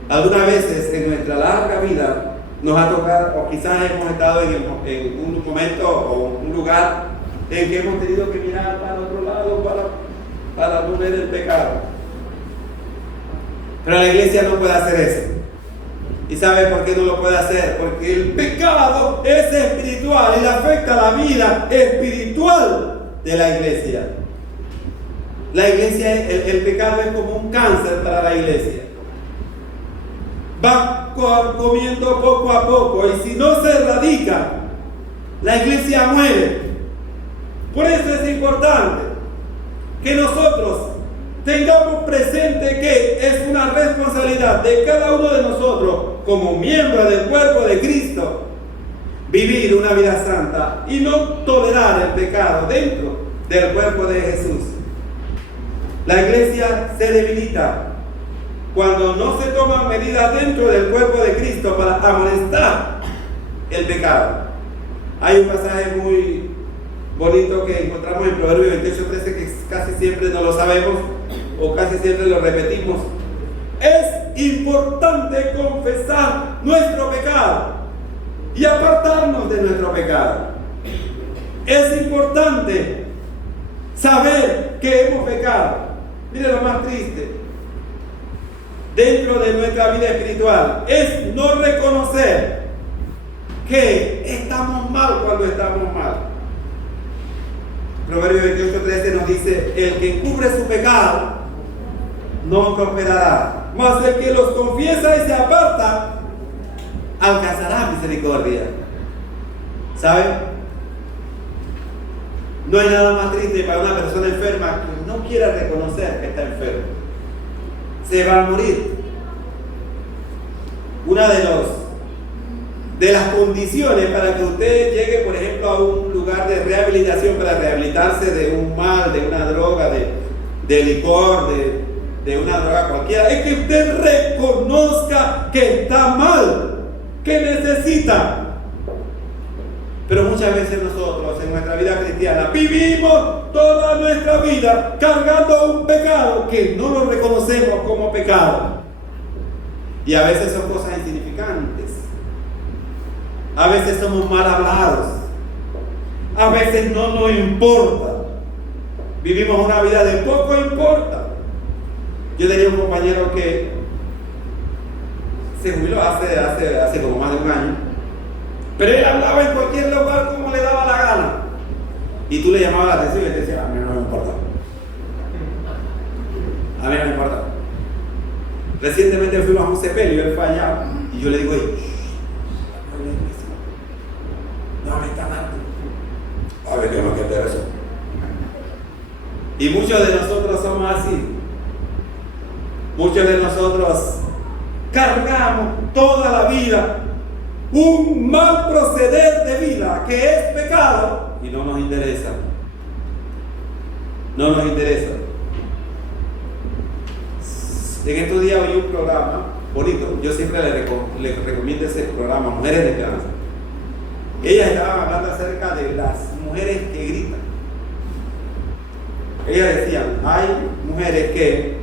Algunas veces en nuestra larga vida nos ha tocado, o quizás hemos estado en un momento o un lugar en que hemos tenido que mirar para otro lado para no ver el pecado. Pero la iglesia no puede hacer eso. ¿Y sabe por qué no lo puede hacer? Porque el pecado es espiritual y le afecta la vida espiritual de la iglesia. La iglesia, el pecado es como un cáncer para la iglesia. Va comiendo poco a poco y si no se erradica, la iglesia muere. Por eso es importante que nosotros tengamos presente que es una responsabilidad de cada uno de nosotros como miembro del cuerpo de Cristo vivir una vida santa y no tolerar el pecado dentro del cuerpo de Jesús. La iglesia se debilita cuando no se toman medidas dentro del cuerpo de Cristo para amonestar el pecado. Hay un pasaje muy bonito que encontramos en Proverbios 28:13 que casi siempre no lo sabemos o casi siempre lo repetimos. Es importante confesar nuestro pecado y apartarnos de nuestro pecado. Es importante saber que hemos pecado. Mire lo más triste dentro de nuestra vida espiritual es no reconocer que estamos mal cuando estamos mal. Proverbios 28:13 nos dice: el que encubre su pecado no prosperará, mas el que los confiesa y se aparta alcanzará misericordia. ¿Saben? No hay nada más triste para una persona enferma que no quiera reconocer que está enfermo. Se va a morir. Una de las condiciones para que usted llegue, por ejemplo, a un lugar de rehabilitación para rehabilitarse de un mal, de una droga, de licor, de una droga cualquiera, es que usted reconozca que está mal, que necesita. Pero muchas veces nosotros en nuestra vida cristiana vivimos toda nuestra vida cargando un pecado que no lo reconocemos como pecado. Y a veces son cosas insignificantes. A veces somos mal hablados. A veces no nos importa. Vivimos una vida de poco importa. Yo tenía un compañero que se jubiló hace como más de un año. Pero él hablaba en cualquier lugar como le daba la gana. Y tú le llamabas la atención y le decías: a mí no me importa. A mí no me importa. Recientemente fuimos a un sepelio, él fue allá, y yo le digo, no me está dando. A ver, tengo que hacer eso. Y muchos de nosotros somos así. Muchos de nosotros cargamos toda la vida un mal proceder de vida que es pecado y no nos interesa. No nos interesa. En estos días oí un programa bonito. Yo siempre le recomiendo ese programa, Mujeres de Esperanza. Ellas estaban hablando acerca de las mujeres que gritan. Ellas decían, hay mujeres que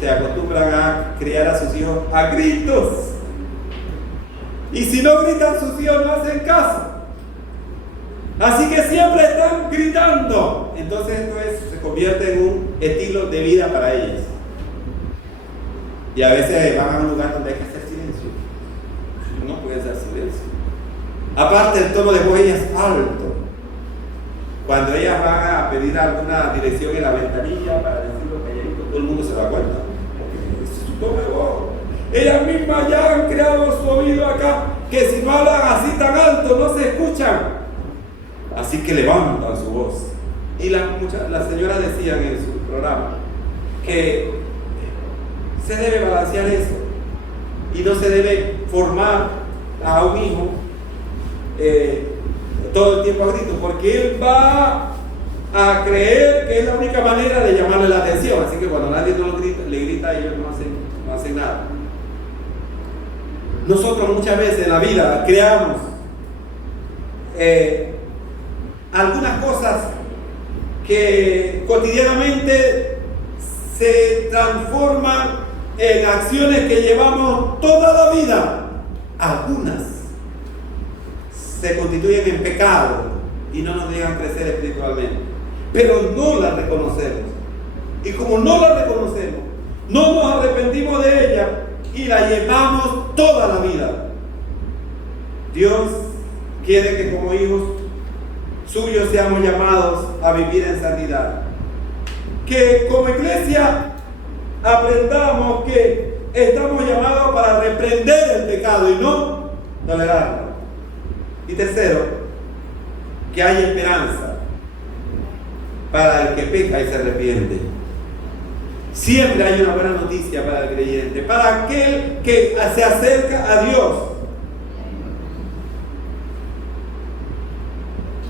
se acostumbran a criar a sus hijos a gritos. Y si no gritan, sus hijos no hacen caso. Así que siempre están gritando. Entonces esto se convierte en un estilo de vida para ellas. Y a veces van a un lugar donde hay que hacer silencio. No puede hacer silencio. Aparte, el tono de voz es alto. Cuando ellas van a pedir alguna dirección en la ventanilla para decirlo calladito, todo el mundo se da cuenta. Porque es su tono de voz. Ellas mismas ya han creado su oído acá, que si no hablan así tan alto no se escuchan. Así que levantan su voz. Y las señoras decían en su programa que se debe balancear eso y no se debe formar a un hijo todo el tiempo a gritos, porque él va a creer que es la única manera de llamarle la atención. Así que cuando nadie le grita, ellos no hacen nada. Nosotros muchas veces en la vida creamos algunas cosas que cotidianamente se transforman en acciones que llevamos toda la vida. Algunas se constituyen en pecado y no nos dejan crecer espiritualmente, pero no las reconocemos. Y como no las reconocemos, no nos arrepentimos de ella y la llevamos toda la vida. Dios quiere que como hijos suyos seamos llamados a vivir en santidad. Que como iglesia aprendamos que estamos llamados para reprender el pecado y no tolerarlo. Y tercero, que hay esperanza para el que peca y se arrepiente. Siempre hay una buena noticia para el creyente, para aquel que se acerca a Dios.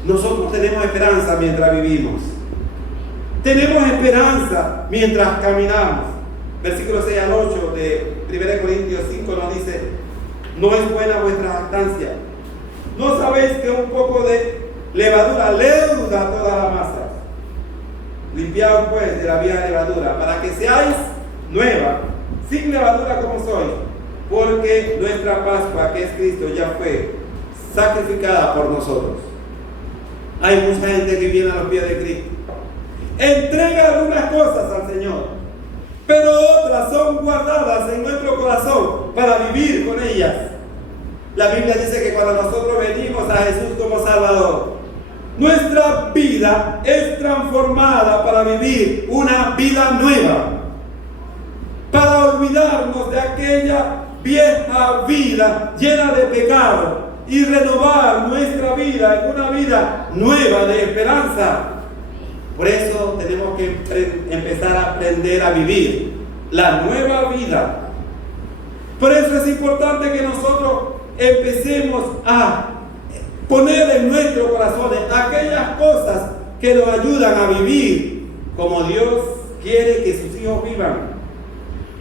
Nosotros tenemos esperanza mientras vivimos. Tenemos esperanza mientras caminamos. Versículo 6 al 8 de 1 Corintios 5 nos dice: no es buena vuestra jactancia. ¿No sabéis que un poco de levadura leuda toda la masa? Limpiaos pues de la vieja levadura, para que seáis nueva, sin levadura como sois, porque nuestra Pascua, que es Cristo, ya fue sacrificada por nosotros. Hay mucha gente que viene a los pies de Cristo, entrega algunas cosas al Señor, pero otras son guardadas en nuestro corazón para vivir con ellas. La Biblia dice que cuando nosotros venimos a Jesús como Salvador, nuestra vida es transformada para vivir una vida nueva, para olvidarnos de aquella vieja vida llena de pecado y renovar nuestra vida en una vida nueva de esperanza. Por eso tenemos que empezar a aprender a vivir la nueva vida. Por eso es importante que nosotros empecemos a poner en nuestros corazones aquellas cosas que nos ayudan a vivir como Dios quiere que sus hijos vivan.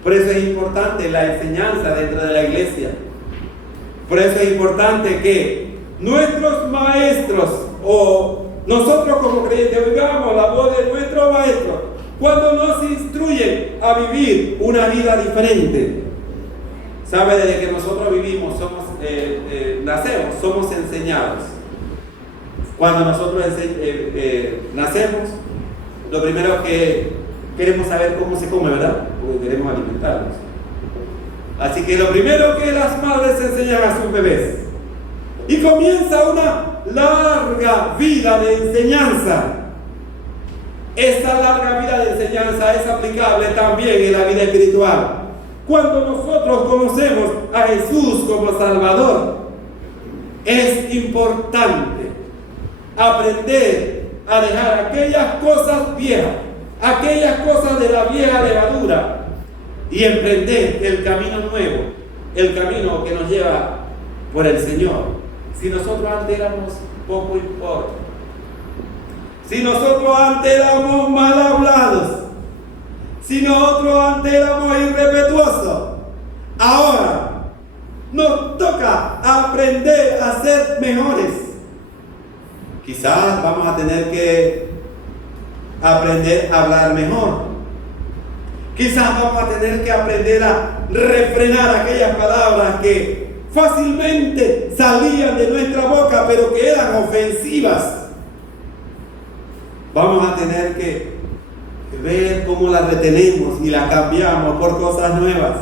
Por eso es importante la enseñanza dentro de la iglesia. Por eso es importante que nuestros maestros o nosotros como creyentes oigamos la voz de nuestro maestro cuando nos instruyen a vivir una vida diferente. ¿Sabe? Desde que nosotros vivimos, nacemos, somos enseñados. Cuando nosotros nacemos, lo primero que queremos saber cómo se come, ¿verdad? Porque queremos alimentarnos. Así que lo primero que las madres enseñan a sus bebés. Y comienza una larga vida de enseñanza. Esta larga vida de enseñanza es aplicable también en la vida espiritual. Cuando nosotros conocemos a Jesús como Salvador, es importante aprender a dejar aquellas cosas viejas, aquellas cosas de la vieja levadura, y emprender el camino nuevo, el camino que nos lleva por el Señor. Si nosotros antes éramos poco importa, si nosotros antes éramos mal hablados, si nosotros antes éramos irrespetuosos, ahora nos toca aprender a ser mejores. Quizás vamos a tener que aprender a hablar mejor. Quizás vamos a tener que aprender a refrenar aquellas palabras que fácilmente salían de nuestra boca, pero que eran ofensivas. Vamos a tener que ver cómo las retenemos y las cambiamos por cosas nuevas.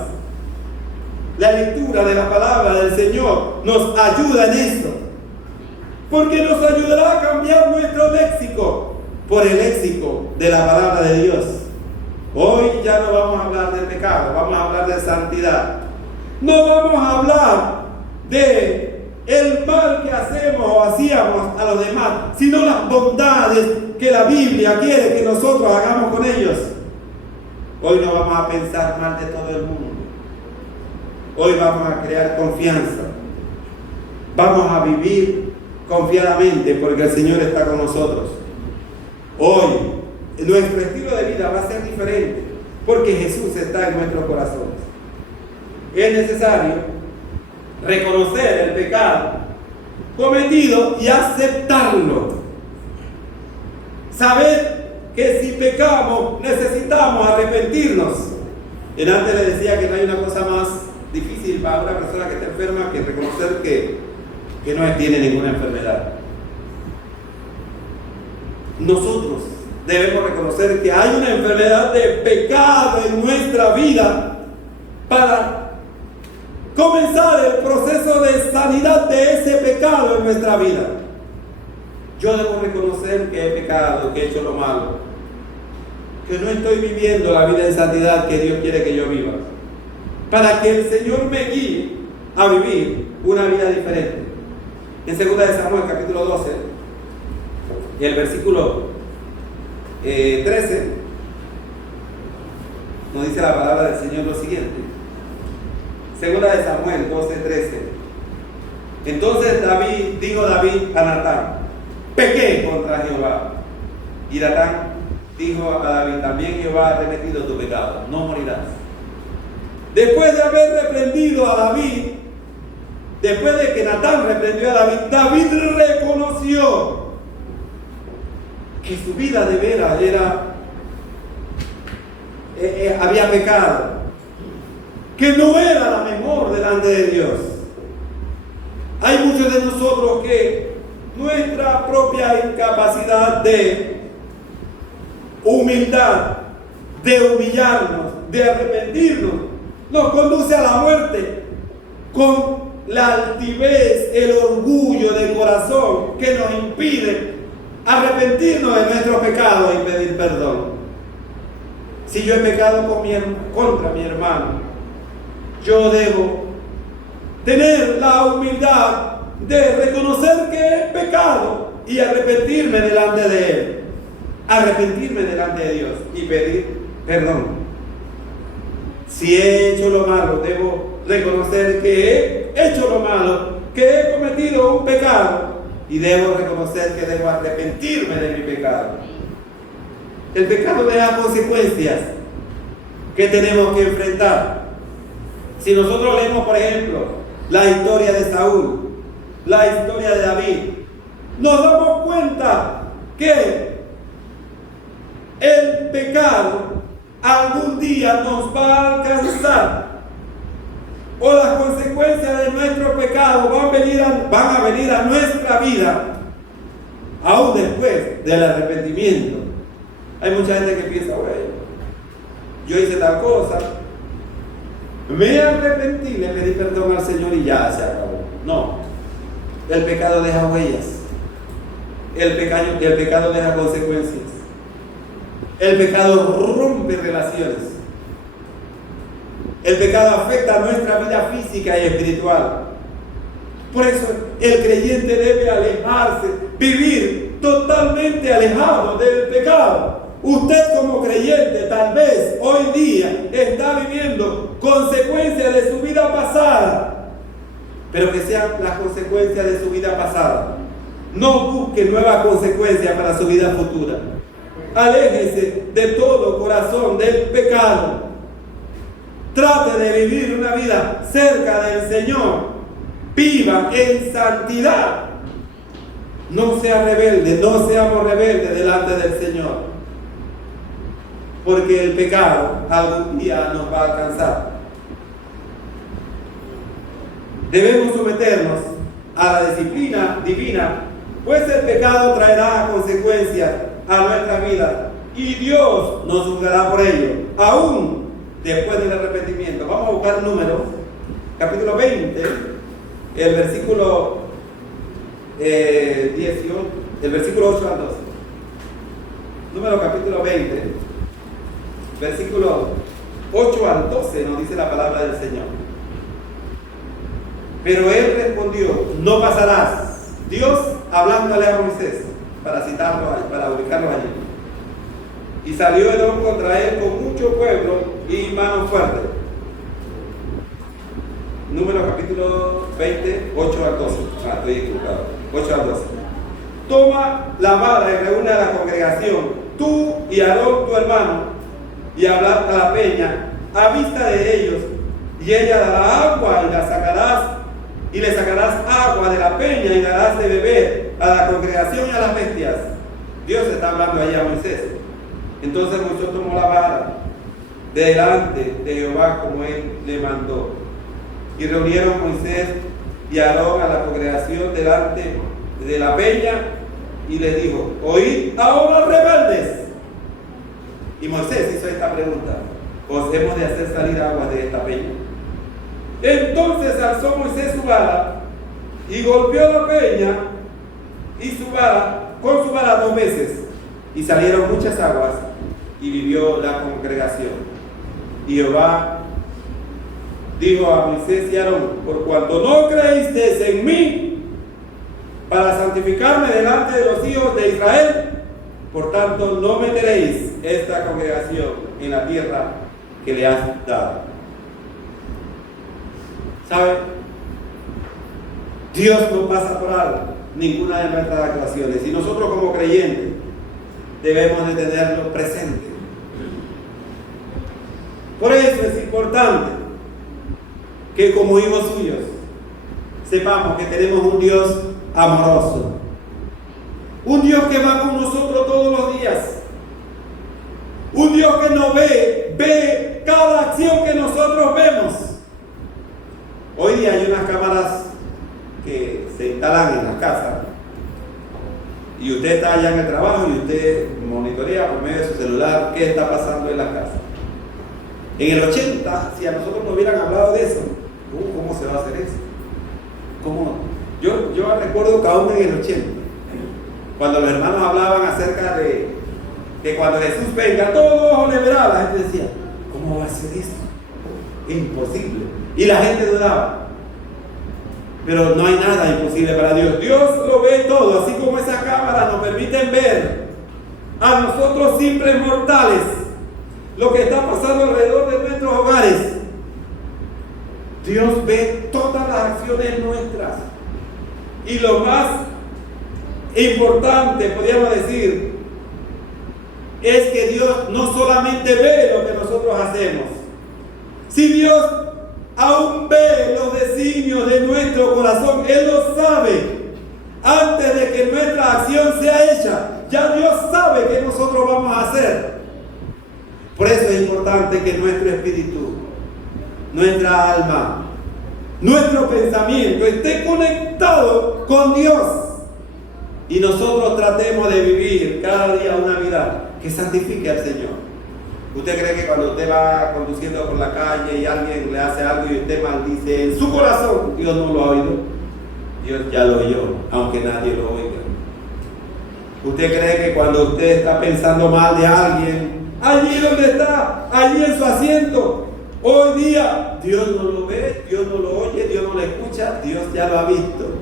La lectura de la palabra del Señor nos ayuda en esto, porque nos ayudará a cambiar nuestro léxico por el léxico de la palabra de Dios. Hoy ya no vamos a hablar del pecado, vamos a hablar de santidad. No vamos a hablar de el mal que hacemos o hacíamos a los demás, sino las bondades que la Biblia quiere que nosotros hagamos con ellos. Hoy no vamos a pensar mal de todo el mundo. Hoy vamos a crear confianza. Vamos a vivir confiadamente porque el Señor está con nosotros. Hoy nuestro estilo de vida va a ser diferente porque Jesús está en nuestros corazones. Es necesario reconocer el pecado cometido y aceptarlo. Saber que si pecamos necesitamos arrepentirnos. En antes le decía que no hay una cosa más difícil para una persona que está enferma que reconocer que no tiene ninguna enfermedad. Nosotros debemos reconocer que hay una enfermedad de pecado en nuestra vida para comenzar el proceso de sanidad de ese pecado en nuestra vida. Yo debo reconocer que he pecado, que he hecho lo malo, que no estoy viviendo la vida en santidad que Dios quiere que yo viva, para que el Señor me guíe a vivir una vida diferente. En 2 de Samuel capítulo 12 y el versículo 13 nos dice la palabra del Señor lo siguiente. 2 de Samuel 12:13. Entonces dijo David a Natán: pequé contra Jehová. Y Natán dijo a David: también Jehová ha remitido tu pecado, no morirás. Después de haber reprendido a David, después de que Natán reprendió a David, David reconoció que su vida de veras había pecado, que no era la mejor delante de Dios. Hay muchos de nosotros que nuestra propia incapacidad de humildad, de humillarnos, de arrepentirnos, nos conduce a la muerte con la altivez, el orgullo del corazón que nos impide arrepentirnos de nuestros pecados y pedir perdón. Si yo he pecado contra mi hermano, yo debo tener la humildad de reconocer que he pecado y arrepentirme delante de Él, arrepentirme delante de Dios y pedir perdón. Si he hecho lo malo, debo reconocer que he hecho lo malo, que he cometido un pecado y debo reconocer que debo arrepentirme de mi pecado. El pecado deja consecuencias que tenemos que enfrentar. Si nosotros leemos, por ejemplo, la historia de Saúl, la historia de David, nos damos cuenta que el pecado algún día nos va a alcanzar, o las consecuencias de nuestro pecado van a venir a nuestra vida aún después del arrepentimiento. Hay mucha gente que piensa: bueno, yo hice tal cosa, me arrepentí, le pedí perdón al Señor y ya se acabó. No, el pecado deja huellas, el pecado deja consecuencias. El pecado rompe relaciones. El pecado afecta nuestra vida física y espiritual. Por eso el creyente debe alejarse, vivir totalmente alejado del pecado. Usted como creyente tal vez hoy día está viviendo consecuencias de su vida pasada, pero que sean las consecuencias de su vida pasada. No busque nuevas consecuencias para su vida futura. Aléjese de todo corazón del pecado. Trate de vivir una vida cerca del Señor. Viva en santidad. No sea rebelde, no seamos rebeldes delante del Señor. Porque el pecado algún día nos va a alcanzar. Debemos someternos a la disciplina divina, pues el pecado traerá consecuencias a nuestra vida y Dios nos juzgará por ello, aún después del arrepentimiento. Vamos a buscar Números, capítulo 20, el versículo 18, el versículo 8 al 12. Números capítulo 20, versículo 8 al 12 nos dice la palabra del Señor. Pero él respondió: no pasarás. Dios hablándole a Moisés, para citarlo, para ubicarlo allí. Y salió Edom contra él con mucho pueblo y mano fuerte. Número capítulo 20, 8 al 12. Estoy equivocado. 8 al 12. Toma la vara y reúne a la congregación, tú y Aarón tu hermano, y hablar a la peña a vista de ellos, y ella dará agua y la sacarás, y le sacarás agua de la peña y darás de beber a la congregación y a las bestias. Dios está hablando ahí a Moisés. Entonces Moisés tomó la vara delante de Jehová como él le mandó. Y reunieron Moisés y Aarón a la congregación delante de la peña y les dijo: oíd ahora, rebeldes. Y Moisés hizo esta pregunta: ¿os hemos de hacer salir agua de esta peña? Entonces alzó Moisés su vara y golpeó la peña y su vara con su vara 2 veces, y salieron muchas aguas y vivió la congregación. Y Jehová dijo a Moisés y Aarón: por cuanto no creísteis en mí para santificarme delante de los hijos de Israel, por tanto no meteréis esta congregación en la tierra que le has dado. ¿Saben? Dios no pasa por alto ninguna de nuestras actuaciones, y nosotros como creyentes debemos de tenerlo presente. Por eso es importante que como hijos suyos sepamos que tenemos un Dios amoroso, un Dios que va con nosotros todos los días, un Dios que nos ve cada acción que nosotros vemos. Hoy día hay unas cámaras que se instalan en las casas y usted está allá en el trabajo y usted monitorea por medio de su celular qué está pasando en la casa. En el 80, si a nosotros nos hubieran hablado de eso, ¿cómo se va a hacer eso? ¿Cómo? Yo recuerdo que aún en el 80, cuando los hermanos hablaban acerca de que cuando Jesús venga, todo ojo le verá, la gente decía: ¿cómo va a ser eso? Es imposible. Y la gente dudaba. Pero no hay nada imposible para Dios. Dios lo ve todo, así como esas cámaras nos permiten ver a nosotros simples mortales lo que está pasando alrededor de nuestros hogares. Dios ve todas las acciones nuestras. Y lo más importante, podríamos decir, es que Dios no solamente ve lo que nosotros hacemos. Si Dios aún ve los designios de nuestro corazón, Él lo sabe. Antes de que nuestra acción sea hecha, ya Dios sabe qué nosotros vamos a hacer. Por eso es importante que nuestro espíritu, nuestra alma, nuestro pensamiento esté conectado con Dios. Y nosotros tratemos de vivir cada día una vida que santifique al Señor. ¿Usted cree que cuando usted va conduciendo por la calle y alguien le hace algo y usted maldice en su corazón, Dios no lo ha oído? Dios ya lo oyó, aunque nadie lo oiga. ¿Usted cree que cuando usted está pensando mal de alguien, allí donde está, allí en su asiento, hoy día Dios no lo ve, Dios no lo oye, Dios no lo escucha, Dios ya lo ha visto?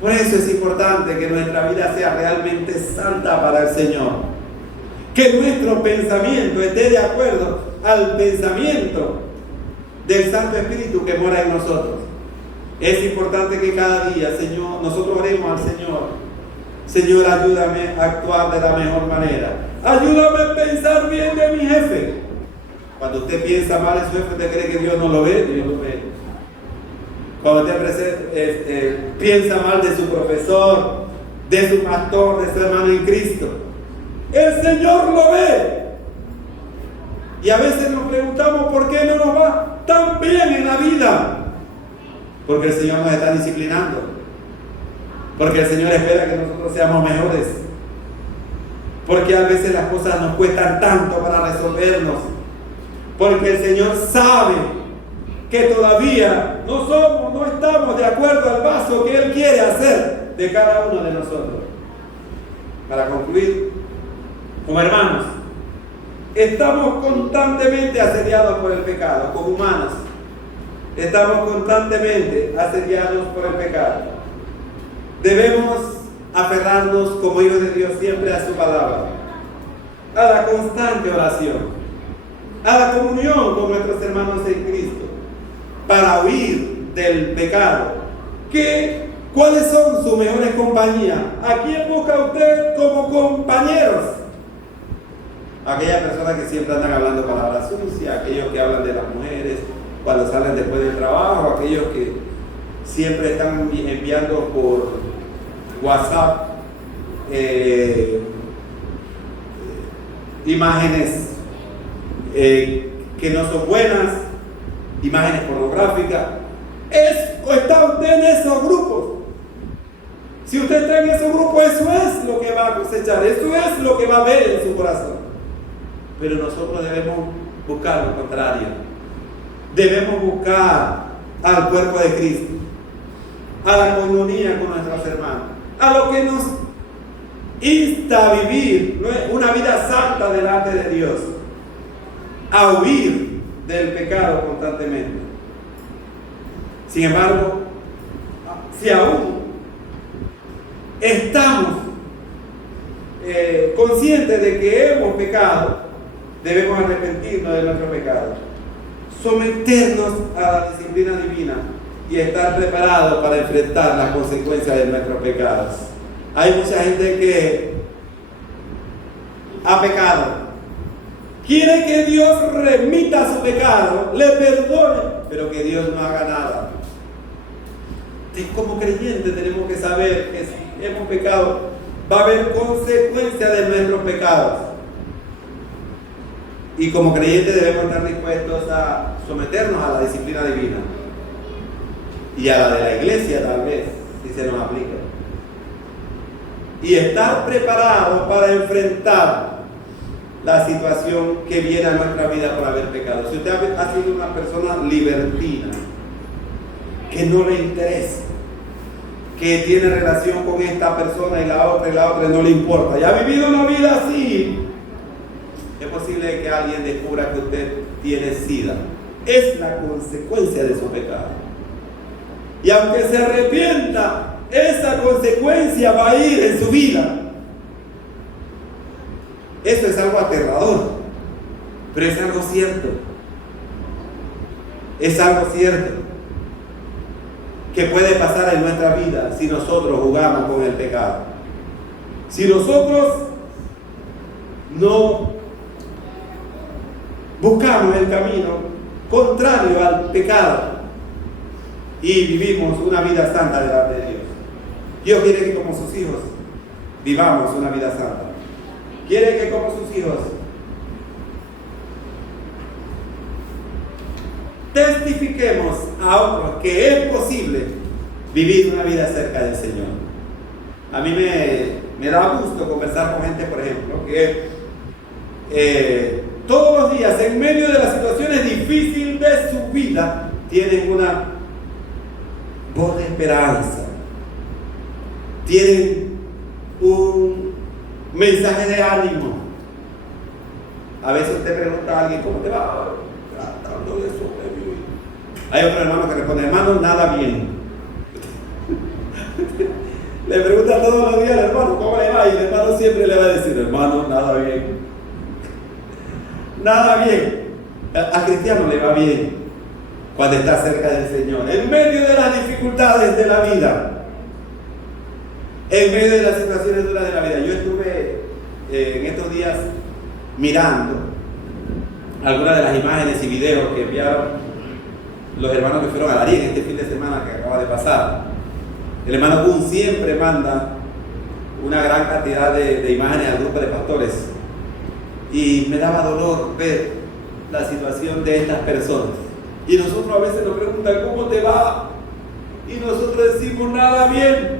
Por eso es importante que nuestra vida sea realmente santa para el Señor. Que nuestro pensamiento esté de acuerdo al pensamiento del Santo Espíritu que mora en nosotros. Es importante que cada día, Señor, nosotros oremos al Señor. Señor, ayúdame a actuar de la mejor manera. Ayúdame a pensar bien de mi jefe. Cuando usted piensa mal de su jefe, ¿usted cree que Dios no lo ve? Dios lo ve. Cuando usted piensa mal de su profesor, de su pastor, de su hermano en Cristo, el Señor lo ve. Y a veces nos preguntamos por qué no nos va tan bien en la vida. Porque el Señor nos está disciplinando. Porque el Señor espera que nosotros seamos mejores. Porque a veces las cosas nos cuestan tanto para resolvernos. Porque el Señor sabe que todavía no estamos de acuerdo al paso que Él quiere hacer de cada uno de nosotros. Para concluir, como hermanos, estamos constantemente asediados por el pecado, como humanos. Estamos constantemente asediados por el pecado. Debemos aferrarnos como hijos de Dios siempre a su palabra, a la constante oración, a la comunión con nuestros hermanos en Cristo, para huir del pecado. ¿Cuáles son sus mejores compañías? ¿A quién busca usted como compañeros? Aquellas personas que siempre andan hablando palabras sucias, aquellos que hablan de las mujeres cuando salen después del trabajo, aquellos que siempre están enviando por WhatsApp imágenes que no son buenas, imágenes pornográficas. ¿O está usted en esos grupos? Si usted está en esos grupos, eso es lo que va a cosechar, eso es lo que va a ver en su corazón. Pero nosotros debemos buscar lo contrario. Debemos buscar al cuerpo de Cristo, a la comunión con nuestros hermanos, a lo que nos insta a vivir una vida santa delante de Dios, a huir del pecado constantemente. Sin embargo, si aún estamos conscientes de que hemos pecado, debemos arrepentirnos de nuestro pecado, someternos a la disciplina divina y estar preparados para enfrentar las consecuencias de nuestros pecados. Hay mucha gente que ha pecado, quiere que Dios remita su pecado, le perdone, pero que Dios no haga nada. Como creyentes tenemos que saber que si hemos pecado, va a haber consecuencias de nuestros pecados. Y como creyentes debemos estar dispuestos a someternos a la disciplina divina y a la de la iglesia, tal vez, si se nos aplica. Y estar preparados para enfrentar la situación que viene a nuestra vida por haber pecado. Si usted ha sido una persona libertina, que no le interesa, que tiene relación con esta persona y la otra, no le importa, y ha vivido una vida así, es posible que alguien descubra que usted tiene SIDA. Es la consecuencia de su pecado. Y aunque se arrepienta, esa consecuencia va a ir en su vida. Eso es algo aterrador, pero es algo cierto. Es algo cierto que puede pasar en nuestra vida si nosotros jugamos con el pecado. Si nosotros no buscamos el camino contrario al pecado y vivimos una vida santa delante de Dios. Dios quiere que como sus hijos vivamos una vida santa. Quiere que como sus hijos testifiquemos a otros que es posible vivir una vida cerca del Señor. A mí me da gusto conversar con gente, por ejemplo, que todos los días, en medio de las situaciones difíciles de su vida, tienen una voz de esperanza, tienen un mensaje de ánimo. A veces usted pregunta a alguien, ¿cómo te va? Tratando de sobrevivir. Hay otro hermano que responde, hermano, nada bien. Le pregunta todos los días al hermano, ¿cómo le va? Y el hermano siempre le va a decir, hermano, nada bien. Nada bien. A cristiano le va bien cuando está cerca del Señor, en medio de las dificultades de la vida, en medio de las situaciones duras de la vida. Yo estuve en estos días mirando algunas de las imágenes y videos que enviaron los hermanos que fueron a Darien este fin de semana que acaba de pasar. El hermano Kuhn siempre manda una gran cantidad de imágenes al grupo de pastores y me daba dolor ver la situación de estas personas. Y nosotros a veces nos preguntan, ¿cómo te va? Y nosotros decimos, nada bien.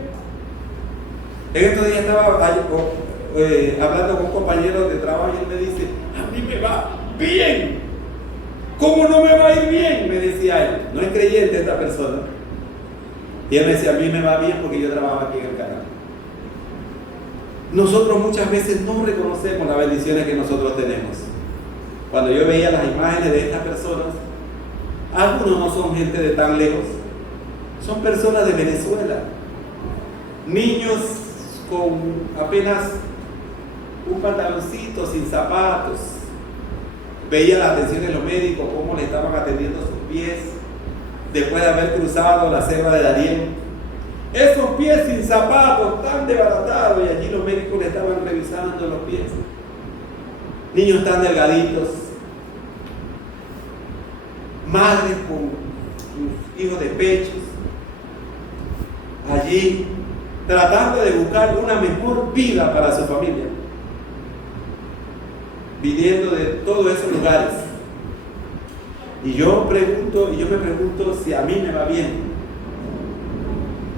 En estos días estaba hablando con compañeros de trabajo y él me dice, a mí me va bien. ¿Cómo no me va a ir bien? Me decía él. No es creyente esta persona. Y él me decía, a mí me va bien porque yo trabajo aquí en el canal. Nosotros muchas veces no reconocemos las bendiciones que nosotros tenemos. Cuando yo veía las imágenes de estas personas, algunos no son gente de tan lejos, son personas de Venezuela, niños con apenas un pantaloncito, sin zapatos. Veía la atención de los médicos, cómo le estaban atendiendo sus pies después de haber cruzado la selva de Darién. Esos pies sin zapatos, tan desbaratados, y allí los médicos le estaban revisando los pies. Niños tan delgaditos, madres con sus hijos de pechos, allí tratando de buscar una mejor vida para su familia, viniendo de todos esos lugares. Y yo me pregunto si a mí me va bien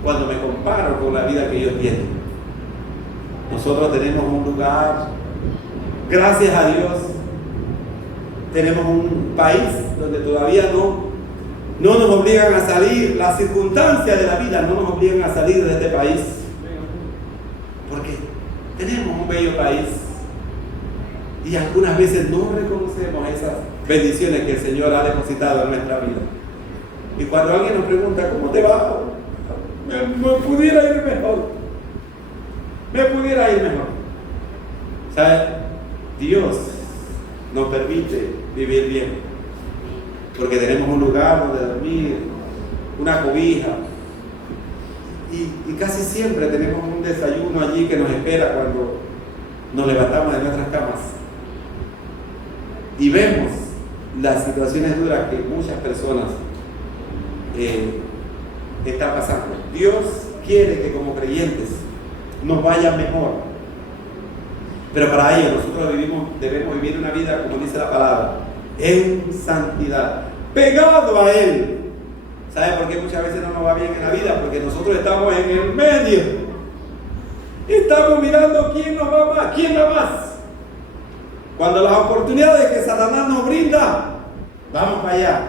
cuando me comparo con la vida que ellos tienen. Nosotros tenemos un lugar, gracias a Dios, tenemos un país donde todavía no nos obligan a salir, las circunstancias de la vida no nos obligan a salir de este país, porque tenemos un bello país y algunas veces no reconocemos esas bendiciones que el Señor ha depositado en nuestra vida. Y cuando alguien nos pregunta, ¿cómo te va? Me pudiera ir mejor. Me pudiera ir mejor. ¿Sabes? Dios nos permite vivir bien, porque tenemos un lugar donde dormir, una cobija, y casi siempre tenemos un desayuno allí que nos espera cuando nos levantamos de nuestras camas. Y vemos las situaciones duras que muchas personas están pasando. Dios quiere que como creyentes nos vaya mejor, pero para ello nosotros debemos vivir una vida, como dice la palabra, en santidad, pegado a Él. ¿Sabe por qué muchas veces no nos va bien en la vida? Porque nosotros estamos en el medio, estamos mirando quién nos va más, quién va más. Cuando las oportunidades que Satanás nos brinda, vamos para allá.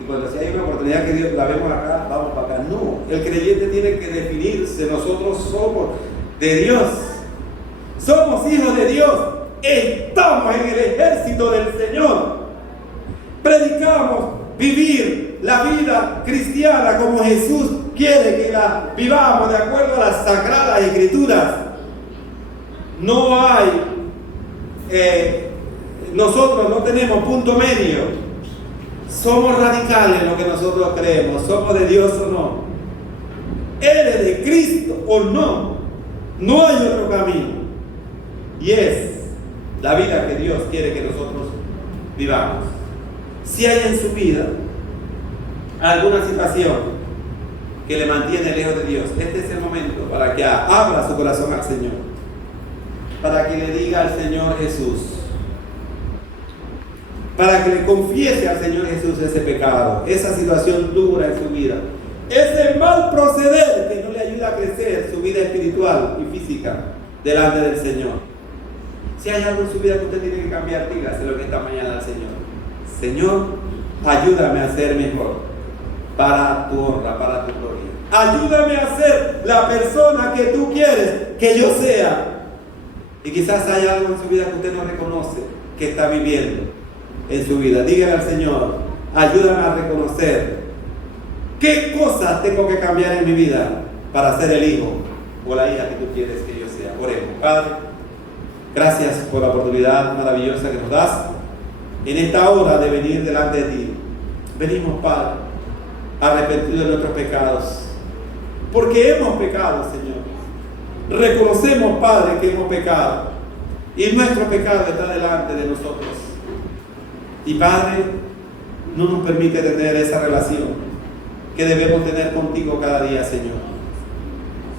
Y cuando si hay una oportunidad que Dios la vemos acá, vamos para acá. No, el creyente tiene que definirse. Nosotros somos de Dios, somos hijos de Dios, estamos en el ejército del Señor. Predicamos vivir la vida cristiana como Jesús quiere que la vivamos, de acuerdo a las sagradas escrituras. No hay nosotros no tenemos punto medio. Somos radicales en lo que nosotros creemos. Somos de Dios o no. ¿Eres de Cristo o no? No hay otro camino. Y es la vida que Dios quiere que nosotros vivamos. Si hay en su vida alguna situación que le mantiene lejos de Dios, este es el momento para que abra su corazón al Señor, para que le diga al Señor Jesús, para que le confiese al Señor Jesús ese pecado, esa situación dura en su vida, ese mal proceder que no le ayuda a crecer su vida espiritual y física delante del Señor. Si hay algo en su vida que usted tiene que cambiar, dígaselo que esta mañana al Señor. Señor, ayúdame a ser mejor para tu honra, para tu gloria. Ayúdame a ser la persona que tú quieres que yo sea. Y quizás hay algo en su vida que usted no reconoce que está viviendo en su vida. Dígale al Señor, ayúdame a reconocer qué cosas tengo que cambiar en mi vida para ser el hijo o la hija que tú quieres que yo sea. Oremos. Padre, gracias por la oportunidad maravillosa que nos das en esta hora de venir delante de ti. Venimos, Padre, arrepentidos de nuestros pecados, porque hemos pecado, Señor. Reconocemos, Padre, que hemos pecado y nuestro pecado está delante de nosotros. Y, Padre, no nos permite tener esa relación que debemos tener contigo cada día, Señor.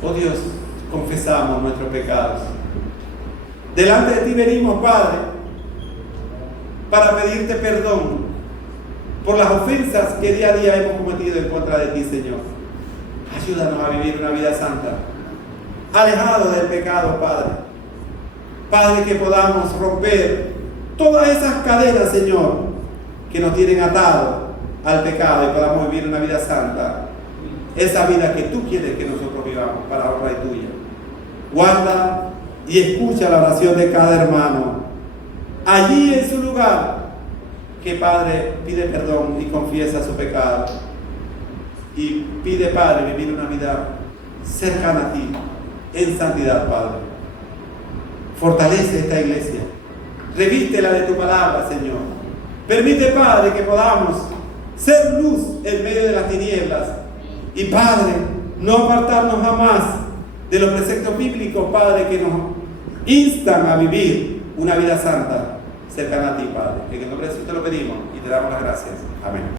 Oh Dios, confesamos nuestros pecados. Delante de ti venimos, Padre, para pedirte perdón por las ofensas que día a día hemos cometido en contra de ti, Señor. Ayúdanos a vivir una vida santa, alejado del pecado, Padre. Padre, que podamos romper todas esas cadenas, Señor, que nos tienen atados al pecado y podamos vivir una vida santa. Esa vida que tú quieres que nosotros vivamos para honra y tuya. Guarda y escucha la oración de cada hermano allí en su lugar, que, Padre, pide perdón y confiesa su pecado y pide, Padre, vivir una vida cercana a ti en santidad, Padre. Fortalece esta iglesia, revístela de tu palabra, Señor. Permite, Padre, que podamos ser luz en medio de las tinieblas y, Padre, no apartarnos jamás de los preceptos bíblicos, Padre, que nos instan a vivir una vida santa cercana a ti, Padre. En el nombre de Jesús te lo pedimos y te damos las gracias. Amén.